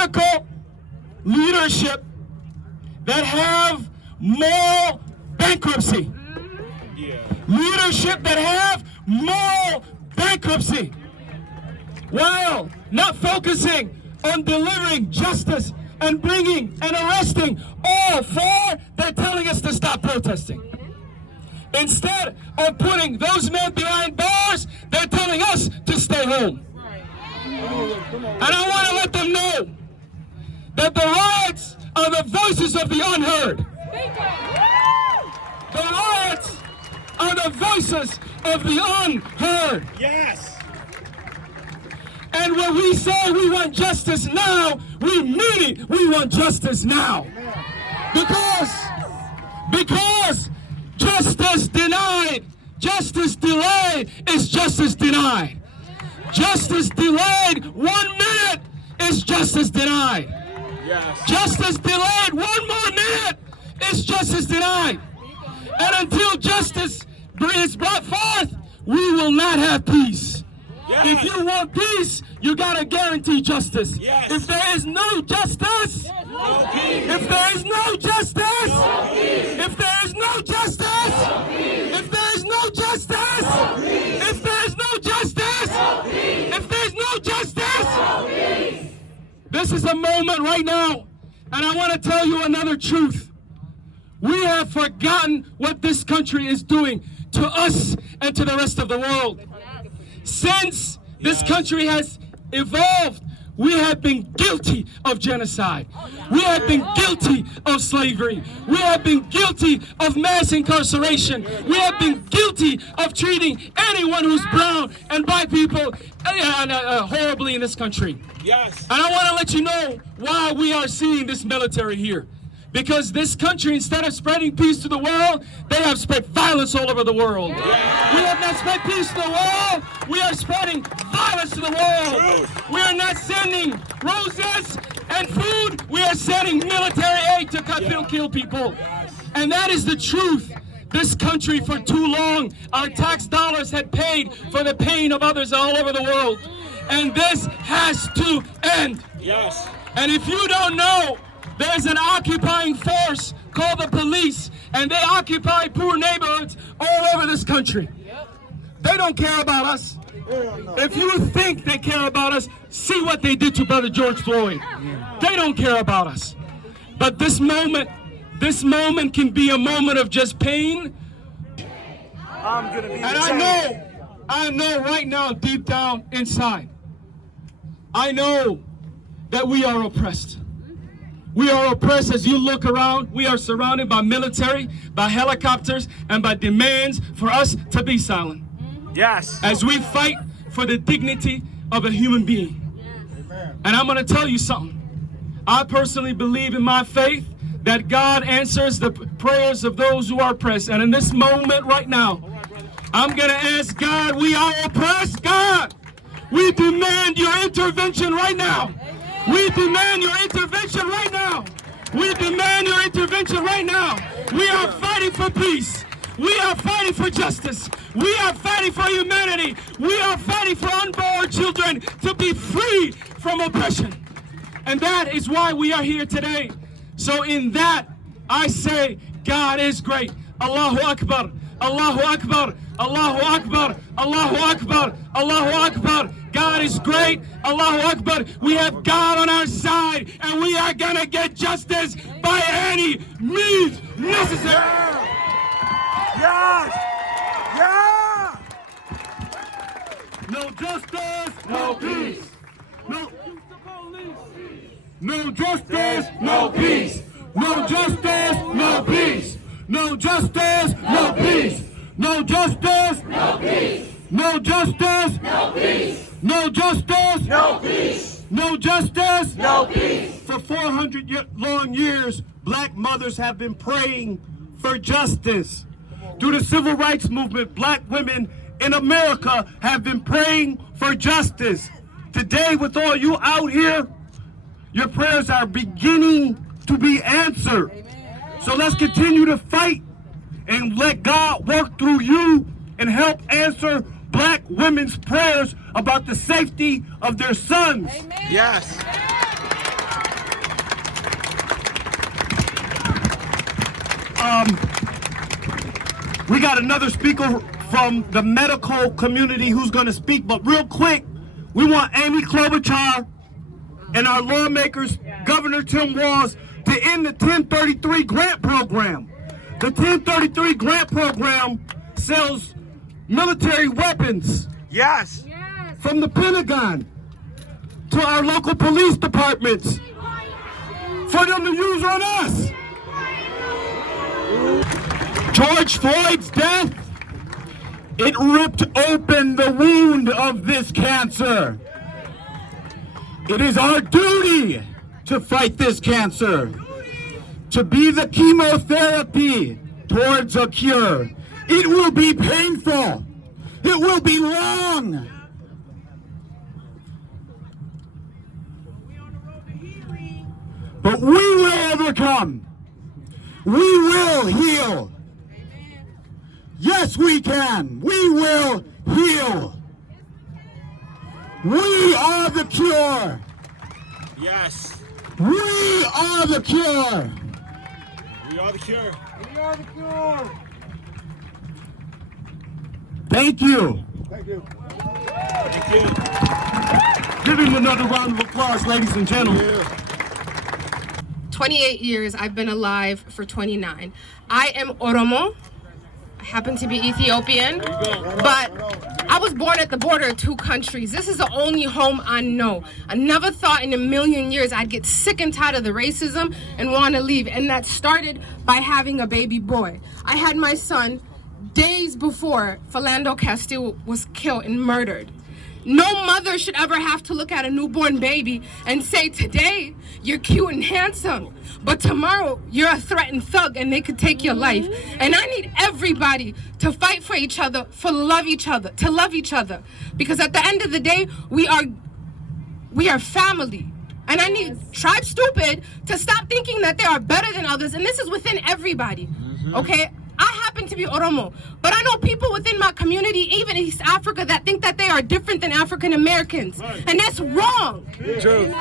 political leadership that have moral bankruptcy. Leadership that have moral bankruptcy, while not focusing on delivering justice and bringing and arresting all four, they're telling us to stop protesting. Instead of putting those men behind bars, they're telling us to stay home. And I want to let them know that the riots are the voices of the unheard. The riots are the voices of the unheard. Yes. And when we say we want justice now, we mean it. We want justice now. Because justice denied, justice delayed is justice denied. Justice delayed 1 minute is justice denied. Yes. Justice delayed 1 more minute is justice denied. And until justice is brought forth, we will not have peace. Yes. If you want peace, you gotta guarantee justice. Yes. If there is no justice, no peace. If there is no justice, no peace. If there is no justice, no peace. If there is no justice, no peace. If there is no justice, no peace. If there is no justice, no peace. This is a moment right now, and I want to tell you another truth. We have forgotten what this country is doing to us and to the rest of the world. Since this country has evolved, we have been guilty of genocide. We have been guilty of slavery. We have been guilty of mass incarceration. We have been guilty of treating anyone who's brown and black people horribly in this country. Yes. And I want to let you know why we are seeing this military here. Because this country, instead of spreading peace to the world, they have spread violence all over the world. Yeah. We have not spread peace to the world. We are spreading violence to the world. We are not sending roses and food. We are sending military aid to kill people. And that is the truth. This country, for too long, our tax dollars had paid for the pain of others all over the world. And this has to end. Yes. And if you don't know, there's an occupying force called the police, and they occupy poor neighborhoods all over this country. They don't care about us. If you think they care about us, see what they did to Brother George Floyd. They don't care about us. But this moment can be a moment of just pain. And I know right now, deep down inside, I know that we are oppressed. We are oppressed. As you look around, we are surrounded by military, by helicopters, and by demands for us to be silent. Yes. As we fight for the dignity of a human being. And I'm going to tell you something. I personally believe in my faith that God answers the prayers of those who are oppressed. And in this moment right now, I'm going to ask God, we are oppressed. God, we demand your intervention right now. We demand your intervention right now. We demand your intervention right now. We are fighting for peace. We are fighting for justice. We are fighting for humanity. We are fighting for unborn children to be free from oppression. And that is why we are here today. So in that, I say, God is great. Allahu Akbar. Allahu Akbar. Allahu Akbar. Allahu Akbar. Allahu Akbar. God is great. Allahu Akbar. We have God on our side, and we are going to get justice by any means necessary. Yes! Yeah! No justice, no peace. No justice, no peace. No justice, no peace. No justice, no peace. No justice, no peace. No justice, no peace. No justice, no peace. No justice, no peace. For 400 long years, black mothers have been praying for justice. Through the civil rights movement, black women in America have been praying for justice. Today, with all you out here, your prayers are beginning to be answered. So let's continue to fight and let God work through you and help answer black women's prayers about the safety of their sons. Yes. We got another speaker from the medical community who's going to speak, but real quick, we want Amy Klobuchar and our lawmakers, Governor Tim Walz, to end the 1033 grant program. The 1033 grant program sells military weapons. Yes. From the Pentagon to our local police departments for them to use on us. George Floyd's death, it ripped open the wound of this cancer. It is our duty to fight this cancer, to be the chemotherapy towards a cure. It will be painful. It will be long. But we will overcome. We will heal. Yes, we can. We will heal. We are the cure. Yes. We are the cure. We are the cure. We are the cure. Thank you. Thank you. Thank you. Give him another round of applause, ladies and gentlemen. 28 years, I've been alive for 29. I am Oromo. I happen to be Ethiopian, but I was born at the border of two countries. This is the only home I know. I never thought in a million years I'd get sick and tired of the racism and want to leave, and that started by having a baby boy. I had my son days before Philando Castile was killed and murdered. No mother should ever have to look at a newborn baby and say, today you're cute and handsome, but tomorrow you're a threatened thug and they could take your life. And I need everybody to fight for each other, to love each other. Because at the end of the day, we are family. And I need Tribe Stupid to stop thinking that they are better than others. And this is within everybody, okay? I happen to be Oromo, but I know people within my community, even in East Africa, that think that they are different than African Americans. And that's wrong. True.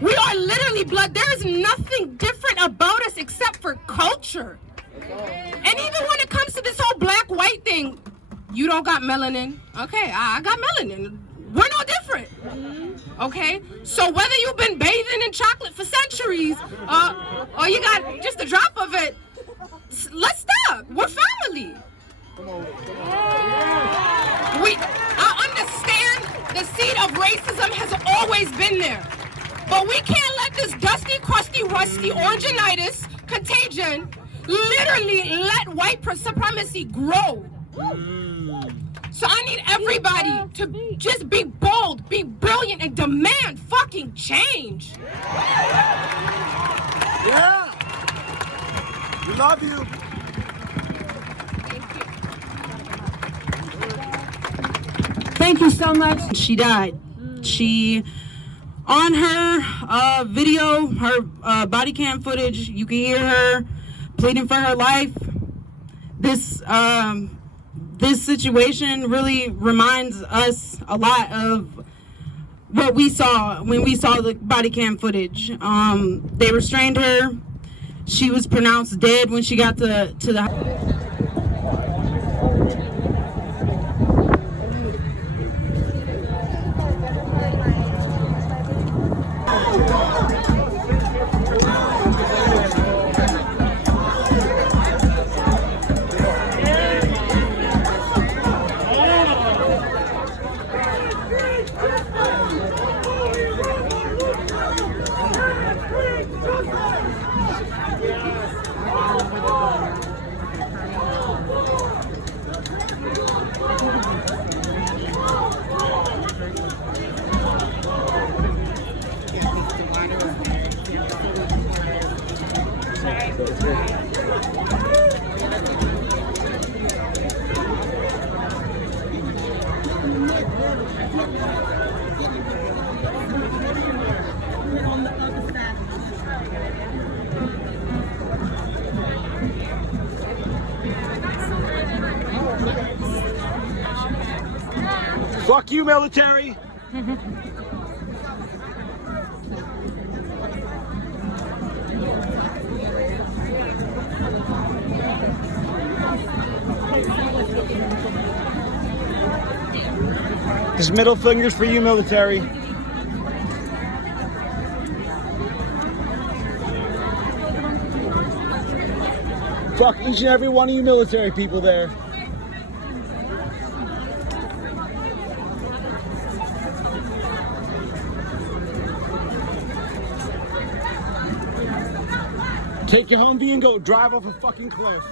We are literally blood. There is nothing different about us except for culture. And even when it comes to this whole black-white thing, you don't got melanin. Okay, I got melanin. We're no different. Okay? So whether you've been bathing in chocolate for centuries, or you got just a drop of it, let's stop. We're family. I understand the seed of racism has always been there. But we can't let this dusty, crusty, rusty, oranginitis contagion literally let white supremacy grow. So I need everybody to just be bold, be brilliant, and demand fucking change. Yeah. We love you. Thank you so much. She died. She, on her video, her body cam footage, you can hear her pleading for her life. This situation really reminds us a lot of what we saw when we saw the body cam footage. They restrained her. She was pronounced dead when she got to the... Fuck you, military. Just middle fingers for you, military. Fuck each and every one of you military people there. Take your Humvee and go drive off a fucking cliff.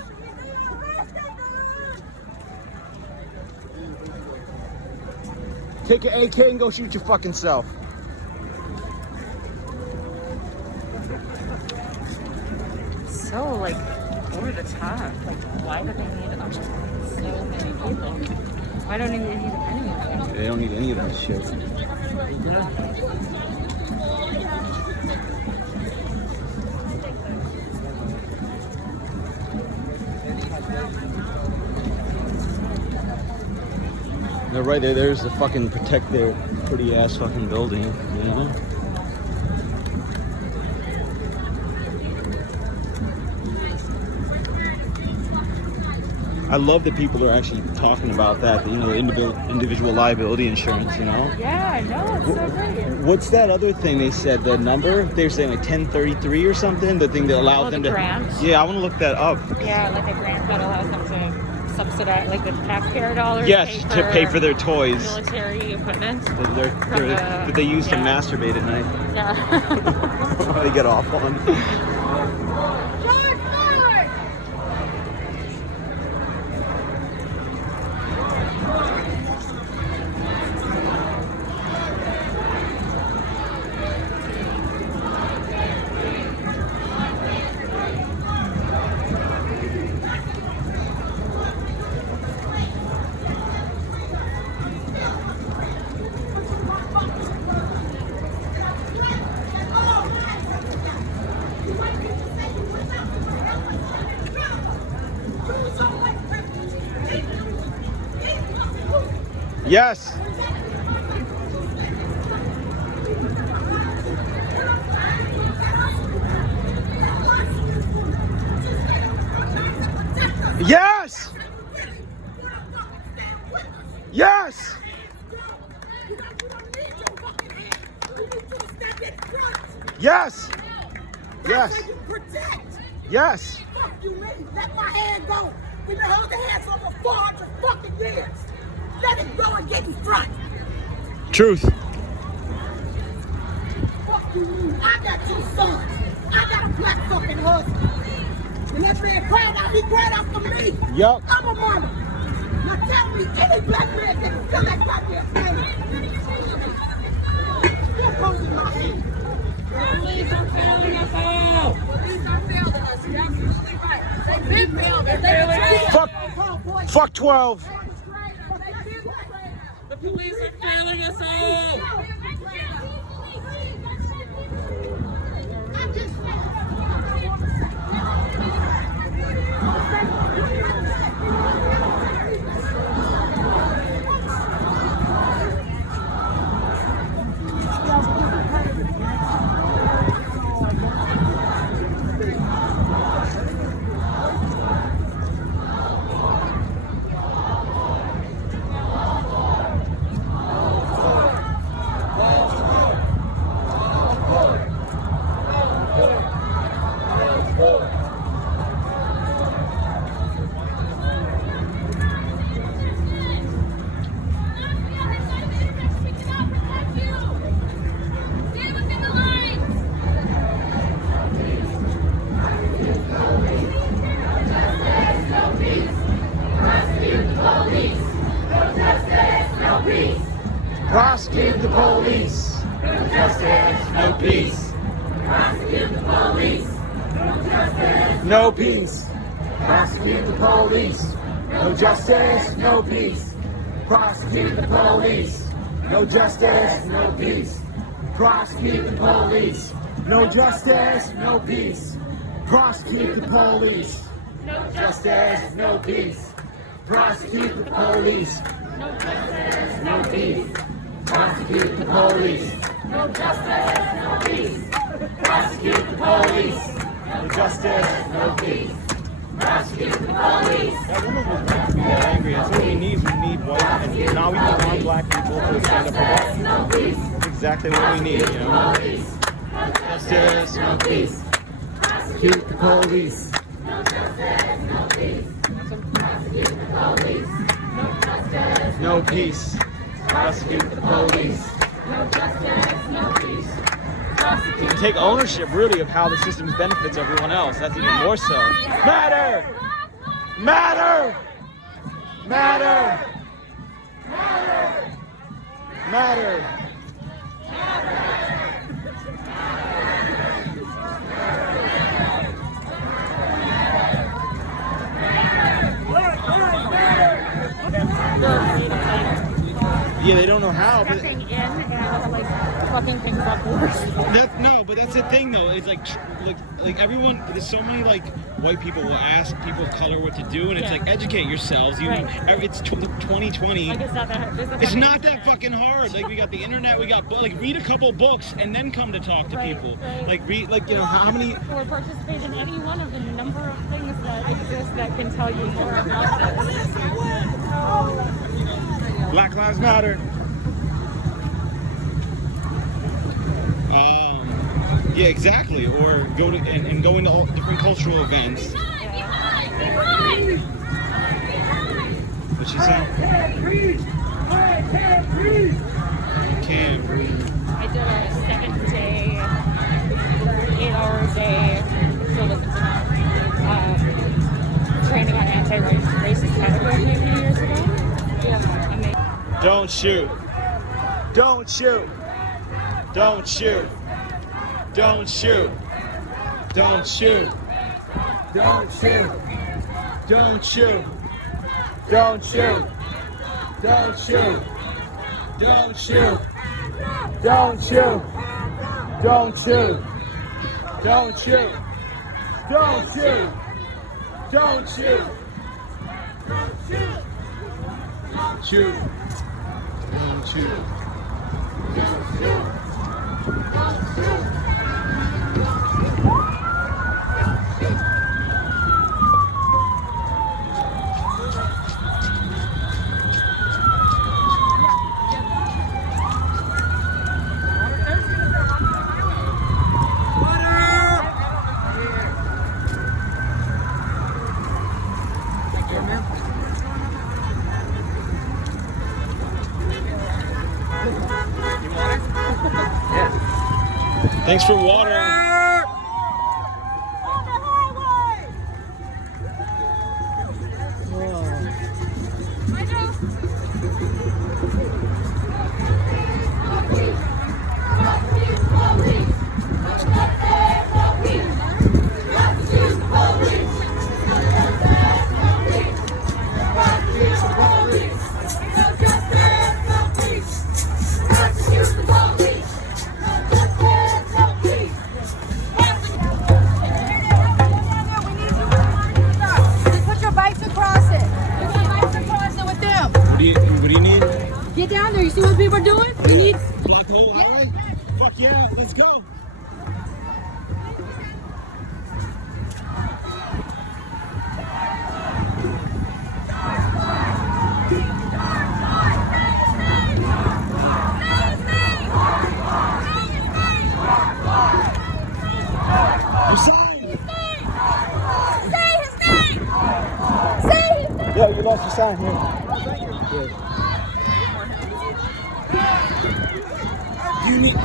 Take your AK and go shoot your fucking self. So, like, over the top. Like, why do they need so many people? Why don't they need any of them? They don't need any of that shit. No, right there, there's the fucking protect their pretty ass fucking building, you know? I love that people are actually talking about that, you know, individual liability insurance, you know? Yeah, I know, it's so great. What's that other thing they said, the number? They're saying like 1033 or something, the thing that allows them to... grant. Yeah, I want to look that up. Yeah, like a grant that allows them to subsidize, like the taxpayer dollars. Yes, to pay for their toys. Military equipment. That they use to masturbate at night. Yeah. They get off on. Yes. Yes. Yes. Yes. Yes. Yes. Fuck you, man. Let my hand go. We've been holding hands for over 400 fucking years. Let it go and get in front. Truth. Fuck you, man. I got 2 sons. I got a black fucking husband. And that man cried out. He cried out for me. Yup. I'm a mother. Now tell me, any black man that can feel that goddamn pain. What comes in my head? Police are failing us all. Police are failing us. You're absolutely right. They've been failing us. Fuck 12. The police are failing us all. Prosecute the police. No justice, no peace. Prosecute the police. No justice, no peace. Prosecute the police. No justice, no peace. Prosecute the police. No justice, no peace. Prosecute the police. No justice, no peace. Prosecute the police. No justice, no peace. Prosecute the police. No justice, no peace. Prosecute the police. No justice, no peace. Prosecute the police. No justice, no peace. Prosecute the police. That woman was angry. That's what we need. We need white, and now we need armed black people to stand up for black people. That's exactly what we need, you know? Justice, no peace. Prosecute the police. No justice, no peace. Prosecute the police. No justice, No peace. Prosecute the police. no justice, no peace. Prosecute. Take ownership, really, of how the system benefits everyone else. That's even more so. Matter! Matter! Matter! Matter! Yeah, they don't know how. But but that's the thing though. It's like everyone. There's so many like white people will ask people of color what to do, and it's like educate yourselves. It's 2020. Like It's not that fucking hard. Like we got the internet. We got like read a couple books and then come to talk to people. Like read how many. Or participate in any one of the number of things that exist that can tell you more about this. Black Lives Matter. Yeah, exactly. Or go to and go into all different cultural events. What she said? Can't breathe. Can't breathe. I did a 7-day, 8-hour day training on anti-racist pedagogy a few years ago. Don't shoot. Don't shoot. Don't shoot. Don't shoot. Don't shoot. Don't shoot. Don't shoot. Don't shoot. Don't shoot. Don't shoot. Don't shoot. Don't shoot. Don't shoot. Don't shoot. Don't shoot. Shoot. Don't shoot. Thanks for water. What do you need? Get down there. You see what people are doing? We need. Block the whole highway? Fuck yeah, let's go. Yeah, you lost your sign here. You need.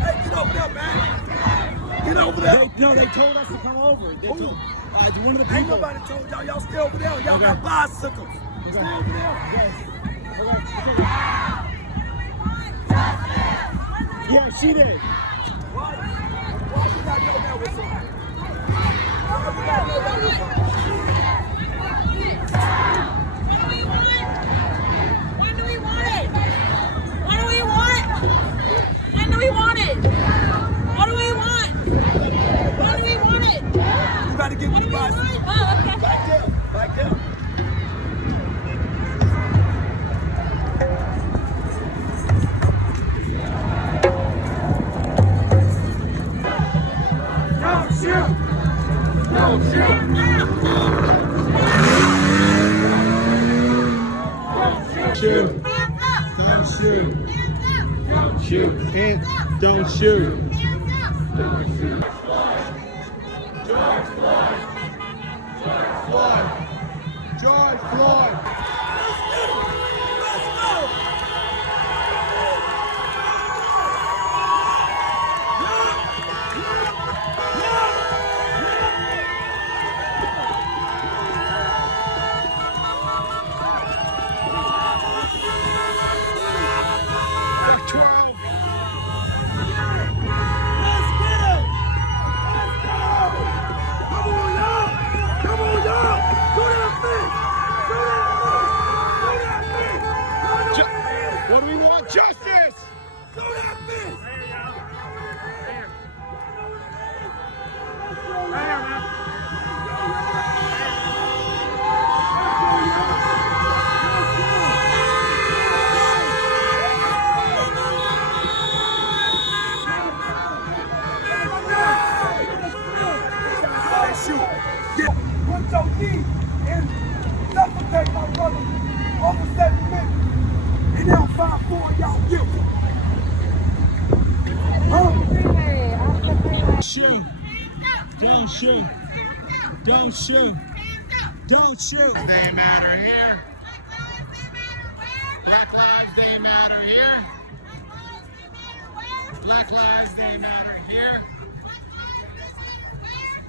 Hey, get over there, man. Get over there. They told us to come over. They told, one of the people. Ain't nobody told y'all. Y'all stay over there. Y'all got bicycles. Stay over there. Yeah, she did. Why you not know that was on? Why you not know that was on? When do we want it? What do we want? When do we want it? What do we want? When do we want it? You better get the bicycle. Oh, okay. Back there. Back there. Don't shoot! shoot. Don't shoot. Don't shoot. Don't shoot. George Floyd. George Floyd. George Floyd. Let's go. What do we want? Justice! Go that bitch! Put your knee and suffocate my brother over 7 minutes. And now 5-4, y'all guilty. Shoot. Don't shoot. Don't shoot. Don't shoot. They matter here. Black lives, they matter here. Black lives, they matter here.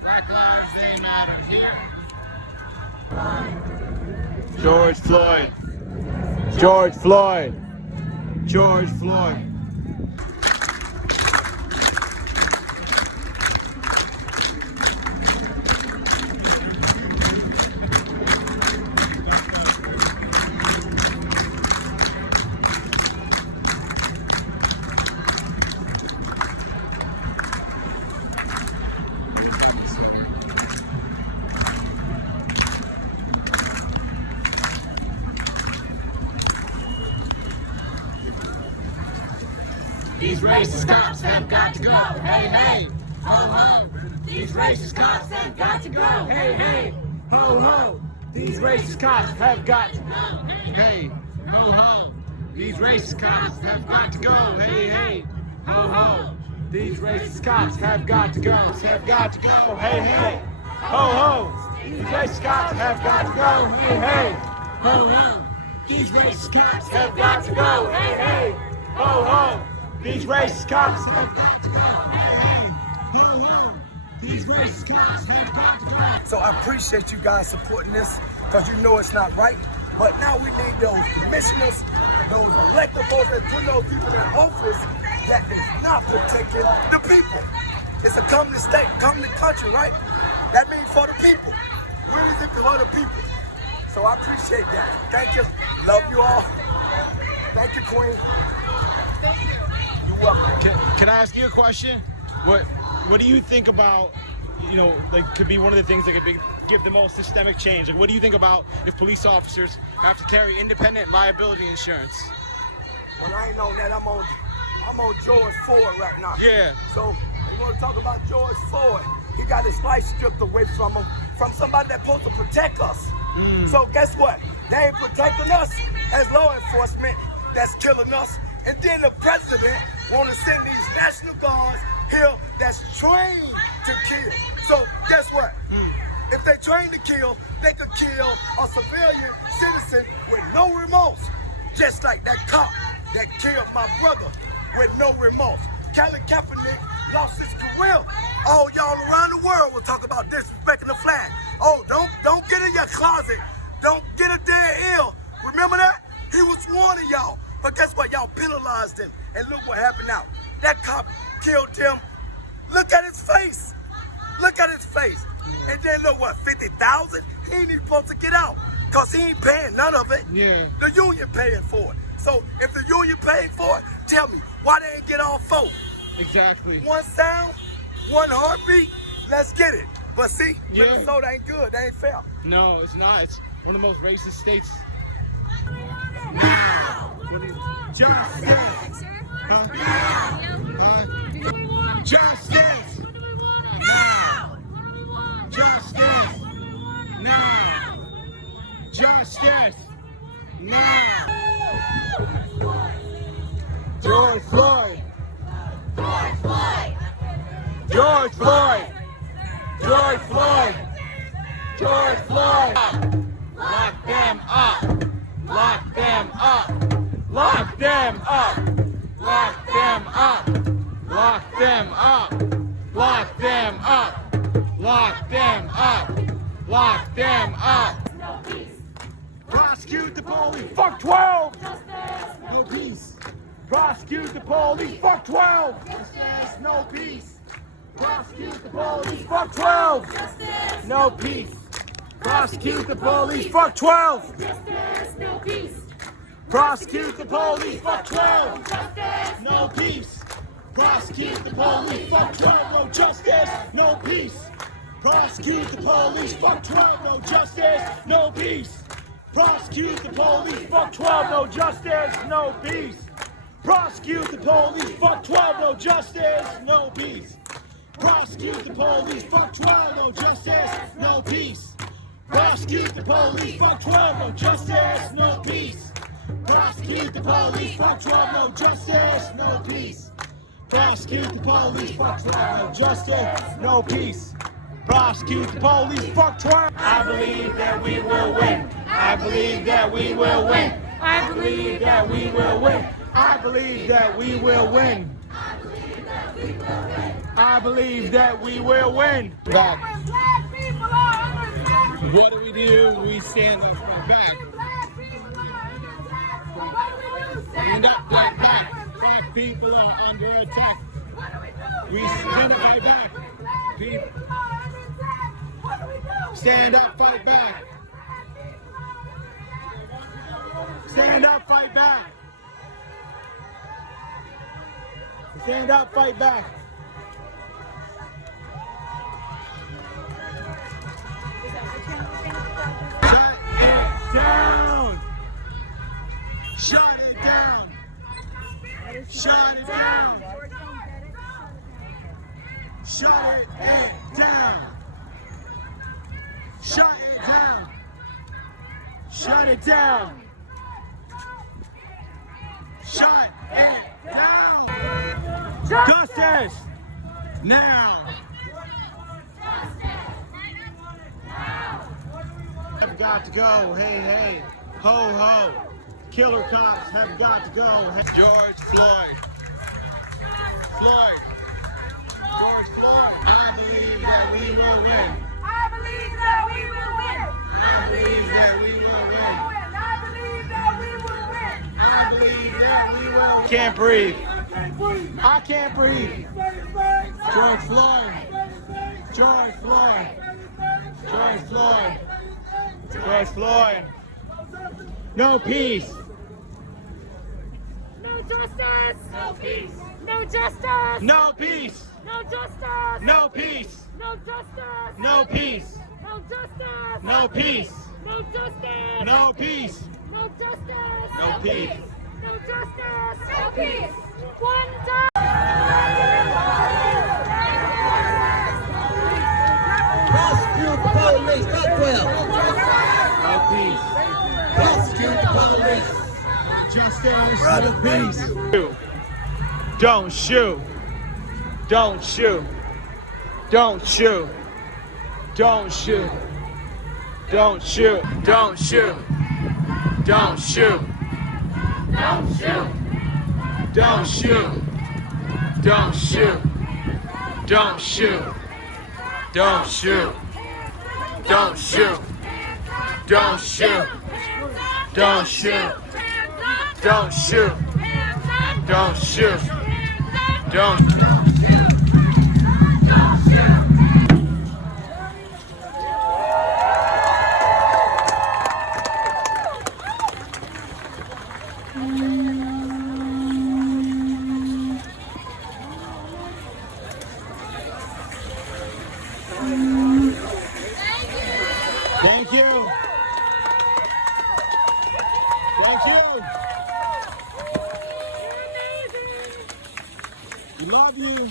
Black lives, they matter here. George Floyd. George Floyd. George Floyd. These racist cops have got to go. Hey, hey, ho, ho. These racist cops have got to go. Hey, hey, ho, ho. These racist cops have got to go. Hey, ho, ho. These racist cops have got to go. Hey, hey, ho, ho. These racist cops have got to go. Have got to go. Hey, hey, ho, ho. These racist cops have got to go. Hey, hey, ho, ho. These racist cops have got to go. Hey, hey, ho, ho. These racist cops have got to go. Hey, hey, ho, ho. These racist cops have got to go. So I appreciate you guys supporting this, because you know it's not right. But now we need those commissioners, those elected folks that put those people in office that is not protecting the people. It's a communist state, communist country, right? That means for the people. Where is it for the people? So I appreciate that. Thank you. Love you all. Thank you, Queen. You're welcome. Can I ask you a question? What do you think about, you know, like could be one of the things that could give the most systemic change? Like, what do you think about if police officers have to carry independent liability insurance? Well, I ain't on that. I'm on George Floyd right now. Yeah. So we want to talk about George Floyd. He got his life stripped away from him, from somebody that's supposed to protect us. So guess what? They ain't protecting us as law enforcement that's killing us. And then the president want to send these National Guards here that's trained to kill. So guess what? If they train to kill, they could kill a civilian citizen with no remorse. Just like that cop that killed my brother with no remorse. Kaepernick lost his career. All y'all around the world will talk about disrespecting the flag. Oh, don't get in your closet. Don't get a dead ill. Remember that? He was warning y'all. But guess what? Y'all penalized him. And look what happened now. That cop killed him. Look at his face. Look at his face. And then look what, 50,000? He ain't even supposed to get out. Because he ain't paying none of it. Yeah. The union paying for it. So if the union paid for it, tell me, why they ain't get all four? Exactly. One sound, one heartbeat, let's get it. But see, Minnesota ain't good, they ain't fair. No, it's not. It's one of the most racist states. Justice! Justice! Now! Justice! Now! Justice! Now! George Floyd. George Floyd. George Floyd. George Floyd. George Floyd. Lock them up. Lock them up. Lock them up. Lock them up. Lock them up. Lock them up. Lock them up. Lock them up. No peace. Prosecute the police. Fuck 12. Justice. No peace. Prosecute the police. Fuck 12. Justice. No peace. Prosecute the police. Fuck 12. Justice. No peace. Prosecute the police. Fuck 12. Justice. No peace. Prosecute the police. Fuck 12. Justice. No peace. Prosecute the police. Fuck 12. No justice. No peace. Prosecute the police. Fuck 12. No justice. No peace. Prosecute the police. Fuck 12. No justice. No peace. Prosecute the police. Fuck 12. No justice. No peace. Prosecute the police. Fuck 12. No justice. No peace. Prosecute the police. Fuck 12. No justice. No peace. Prosecute the police. Fuck 12. No justice. No peace. Prosecute the police. Fuck 12. No justice. No peace. Prosecute the police. Fuck 12. I believe that we will win. I believe that we will win. I believe that we will win. I believe that we will win. I believe that we will win. Back. What do? We stand up back. Stand up, black back. Black people are under attack. We stand up, fight back. People. Stand up, fight back. Stand up, fight back. Stand up, fight back. Shut it down. Shut it down. Shut it down. Shut it down. Shut it down. Shut it down. Justice. Now. Have got to go. Hey, hey. Ho, ho. Killer cops have got to go. George Floyd. Floyd. George Floyd. I believe that we will win. I believe that we will win. I believe that we will win. I believe that we will win. I believe that we will win. Can't breathe. I can't breathe. George Floyd. George Floyd. George Floyd. George Floyd. No peace. No justice. No peace. No justice. No peace. No justice. No peace. No justice. No peace. No justice. No peace. No justice. No peace. No justice. No peace. No justice. No peace. One time. Prosecute the police. Fuck 12. No peace. Prosecute the police. Justice. No peace. Don't shoot. Don't shoot. Don't shoot. Don't shoot. Don't shoot. Don't shoot. Don't shoot. Don't shoot. Don't shoot. Don't shoot. Don't shoot. Don't shoot. Don't shoot. Don't shoot. Don't shoot. Don't shoot. Don't shoot. Don't. Thank you. Thank you. We love you.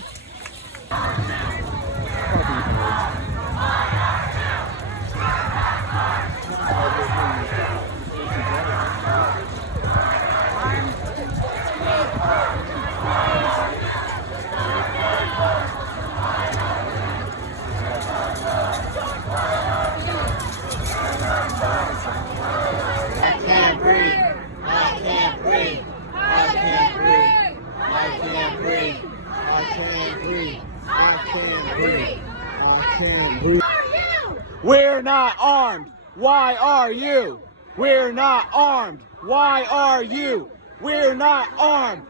not armed. Why are you? We're not armed. Why are you? We're not armed.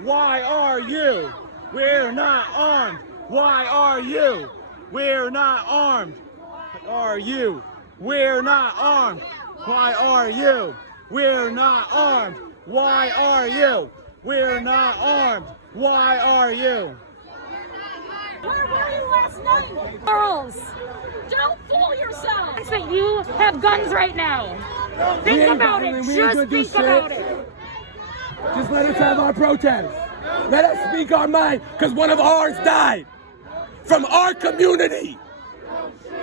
Why are you? We're not armed. Why are you? We're not armed. Are you? We're not armed. Why are you? We're not armed. Why are you? We're not armed. Why are you? Where were you last night? Girls, don't fool yourselves that you have guns right now. Think about it. Just think about it. Just let us have our protest. Let us speak our mind, because one of ours died from our community.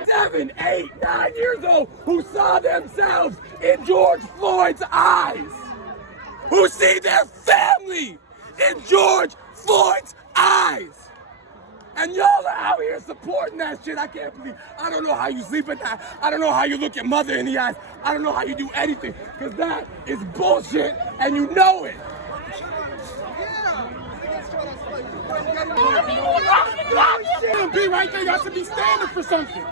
7, 8, 9 years old who saw themselves in George Floyd's eyes. Who see their family in George Floyd's eyes. And y'all are out here supporting that shit. I can't believe. I don't know how you sleep at night. I don't know how you look your mother in the eyes. I don't know how you do anything, because that is bullshit, and you know it. Be right there. Y'all should be standing for something.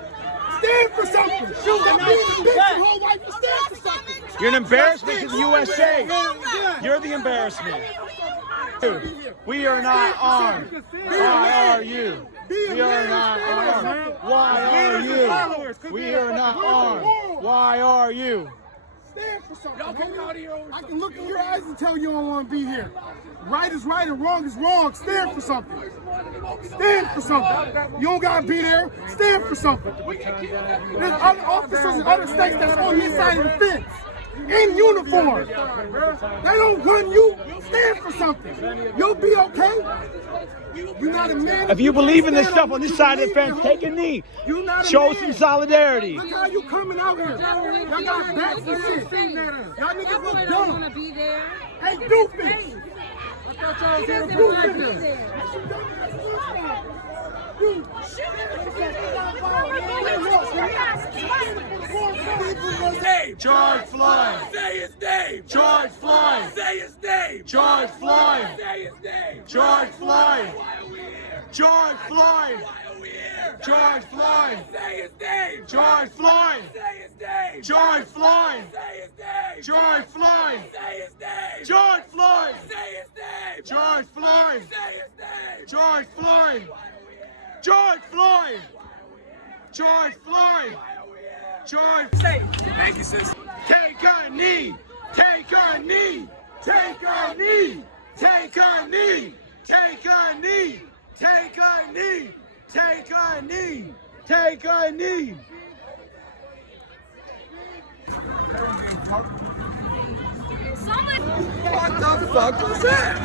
Stand for something. Shoot that bitch your whole life. You stand for something. You're an embarrassment to the USA. You're the embarrassment. We are not armed. Why are you? We are not armed. Why are you? We are not armed. Why are you? Stand for something. Y'all come out here. I can look in your eyes and tell you don't want to be here. Right is right and wrong is wrong. Stand for something. Stand for something. You don't gotta be there. Stand for something. There's other officers in other states that's on this side of the fence. In uniform. They don't run you. Stand for something. You'll be okay. You're not a man. If you believe in this stuff on this side of the fence, take a knee. Show some solidarity. Look how you coming out here. Y'all got backs and shit. Y'all niggas look dumb. Hey, doofus. I thought y'all was here to George Floyd. Say his name. George Floyd. Say his name. George Floyd. Say his name. George Floyd. George Floyd. George Floyd. Say his name. George Floyd. Say his name. George Floyd. Say his name. George Floyd. Say his name. George Floyd. Say his name. George Floyd. Say his name. George Floyd. George Floyd. George Floyd. George. Thank you, sis. Take a knee. Take a knee. Take a knee. Take a knee. Take a knee. Take a knee. Take a knee. Take a knee. What the fuck was that?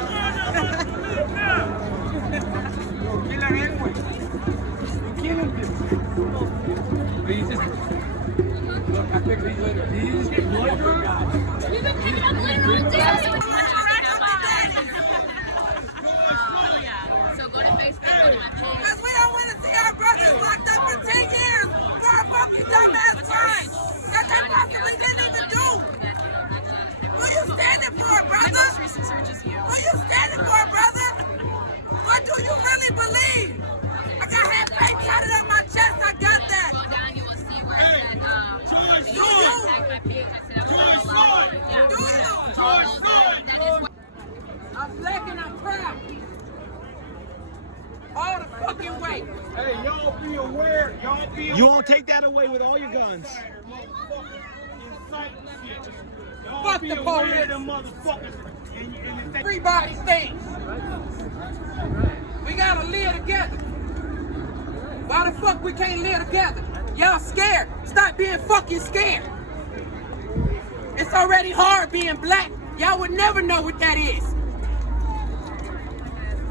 Because we don't want to see our brothers locked up for 10 years for a fucking dumbass crime that they possibly didn't even do. Who you standing for, brother? Who you standing for, brother? What do you really believe? I got hand paint tatted on my chest. I got that. George Do you? George Floyd. Do you? George Floyd. I'm black and I'm proud. All the fucking way. Hey, y'all be aware. Y'all be aware. You won't take that away with all your guns. Fuck the police. Everybody thinks. We gotta live together. Why the fuck we can't live together? Y'all scared. Stop being fucking scared. It's already hard being black. Y'all would never know what that is.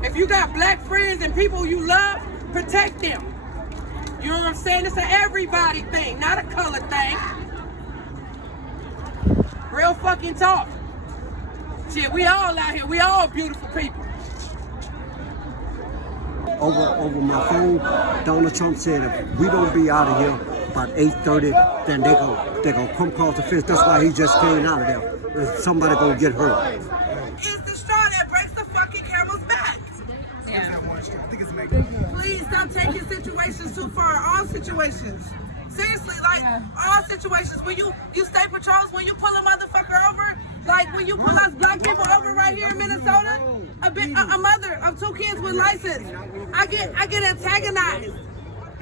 If you got black friends and people you love, protect them. You know what I'm saying? It's an everybody thing, not a color thing. Real fucking talk. Shit, we all out here. We all beautiful people. Over my phone, Donald Trump said if we don't be out of here by 8:30, then they gonna come across the fence. That's why he just came out of there. Somebody gonna get hurt. It's the straw that breaks the fucking camel's back. Please stop taking situations too far. All situations. Seriously, like all situations. When you state patrols, when you pull a motherfucker over, like when you pull us black people over right here in Minnesota, a mother of 2 kids with license, I get antagonized.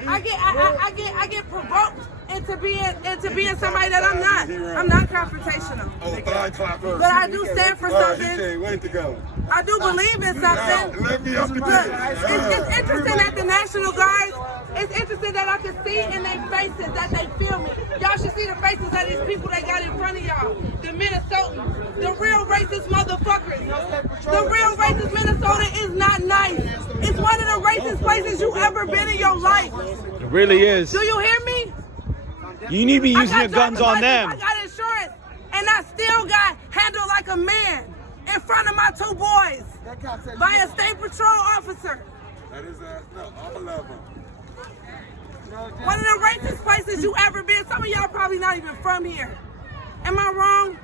I get provoked into being somebody that I'm not. I'm not confrontational. But I do stand for something. I do believe in something. It's interesting that the National Guard, it's interesting that I can see in their faces that they feel me. Y'all should see the faces of these people they got in front of y'all. The Minnesotans, the real racist motherfuckers. The real racist Minnesota is not nice. It's one of the racist places you ever been in your life. It really is. Do you hear me? You need to be using your guns on them. I got insurance, and I still got handled like a man in front of my 2 boys by a state patrol officer. That is I'm a lover. One of the racist places you ever been. Some of y'all probably not even from here. Am I wrong?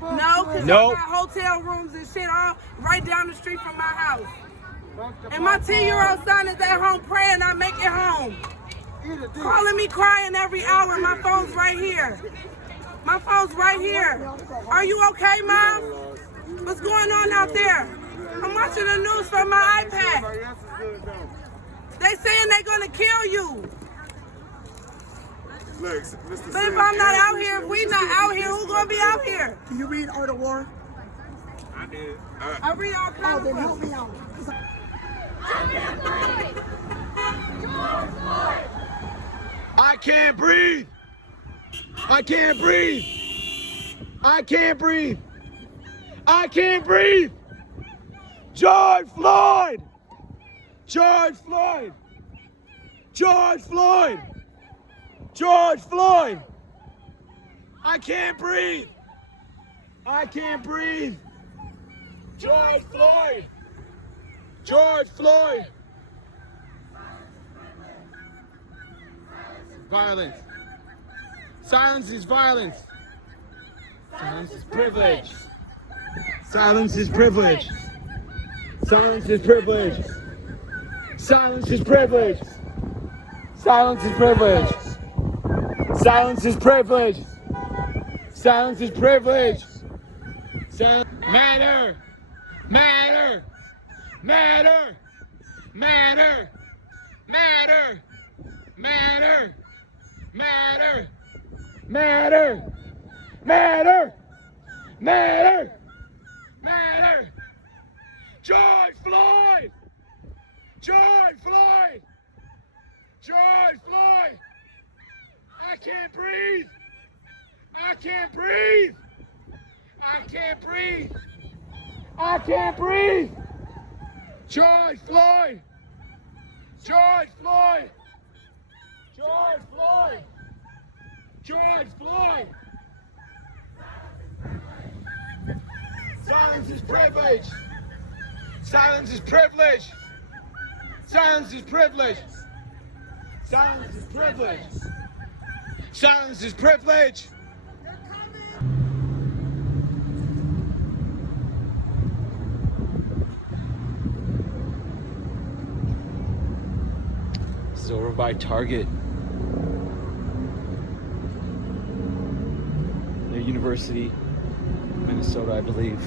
No, because I got hotel rooms and shit all right down the street from my house. And my 10-year-old son is at home praying I make it home. Calling me crying every hour. My phone's right here. My phone's right here. Are you okay, Mom? What's going on out there? I'm watching the news from my iPad. They saying they're gonna kill you. Look, but if I'm not out here, if we not out here, who's gonna be out here? Can you read Art of War? I did. I read all kinds of help me out. I can't breathe. I can't breathe. I can't breathe. I can't breathe. George Floyd. George Floyd. George Floyd. George Floyd. I can't breathe. I can't breathe. George Floyd. George Floyd. Violence. Silence is violence. Silence is privilege. Silence is privilege. Silence is privilege. Silence is privilege. Silence is privilege. Silence is privilege. Silence is privilege. Matter. Matter. Matter. Matter. Matter. Matter. Matter. Matter. Matter. Matter. Matter. George Floyd. George Floyd. George Floyd. I can't breathe. I can't breathe. I can't breathe. I can't breathe. George Floyd. George Floyd. George Floyd. George Floyd. Silence is privilege. Silence is privilege. Silence is privilege. Silence is privilege. Silence is privilege. This is over by Target. Near University, Minnesota, I believe.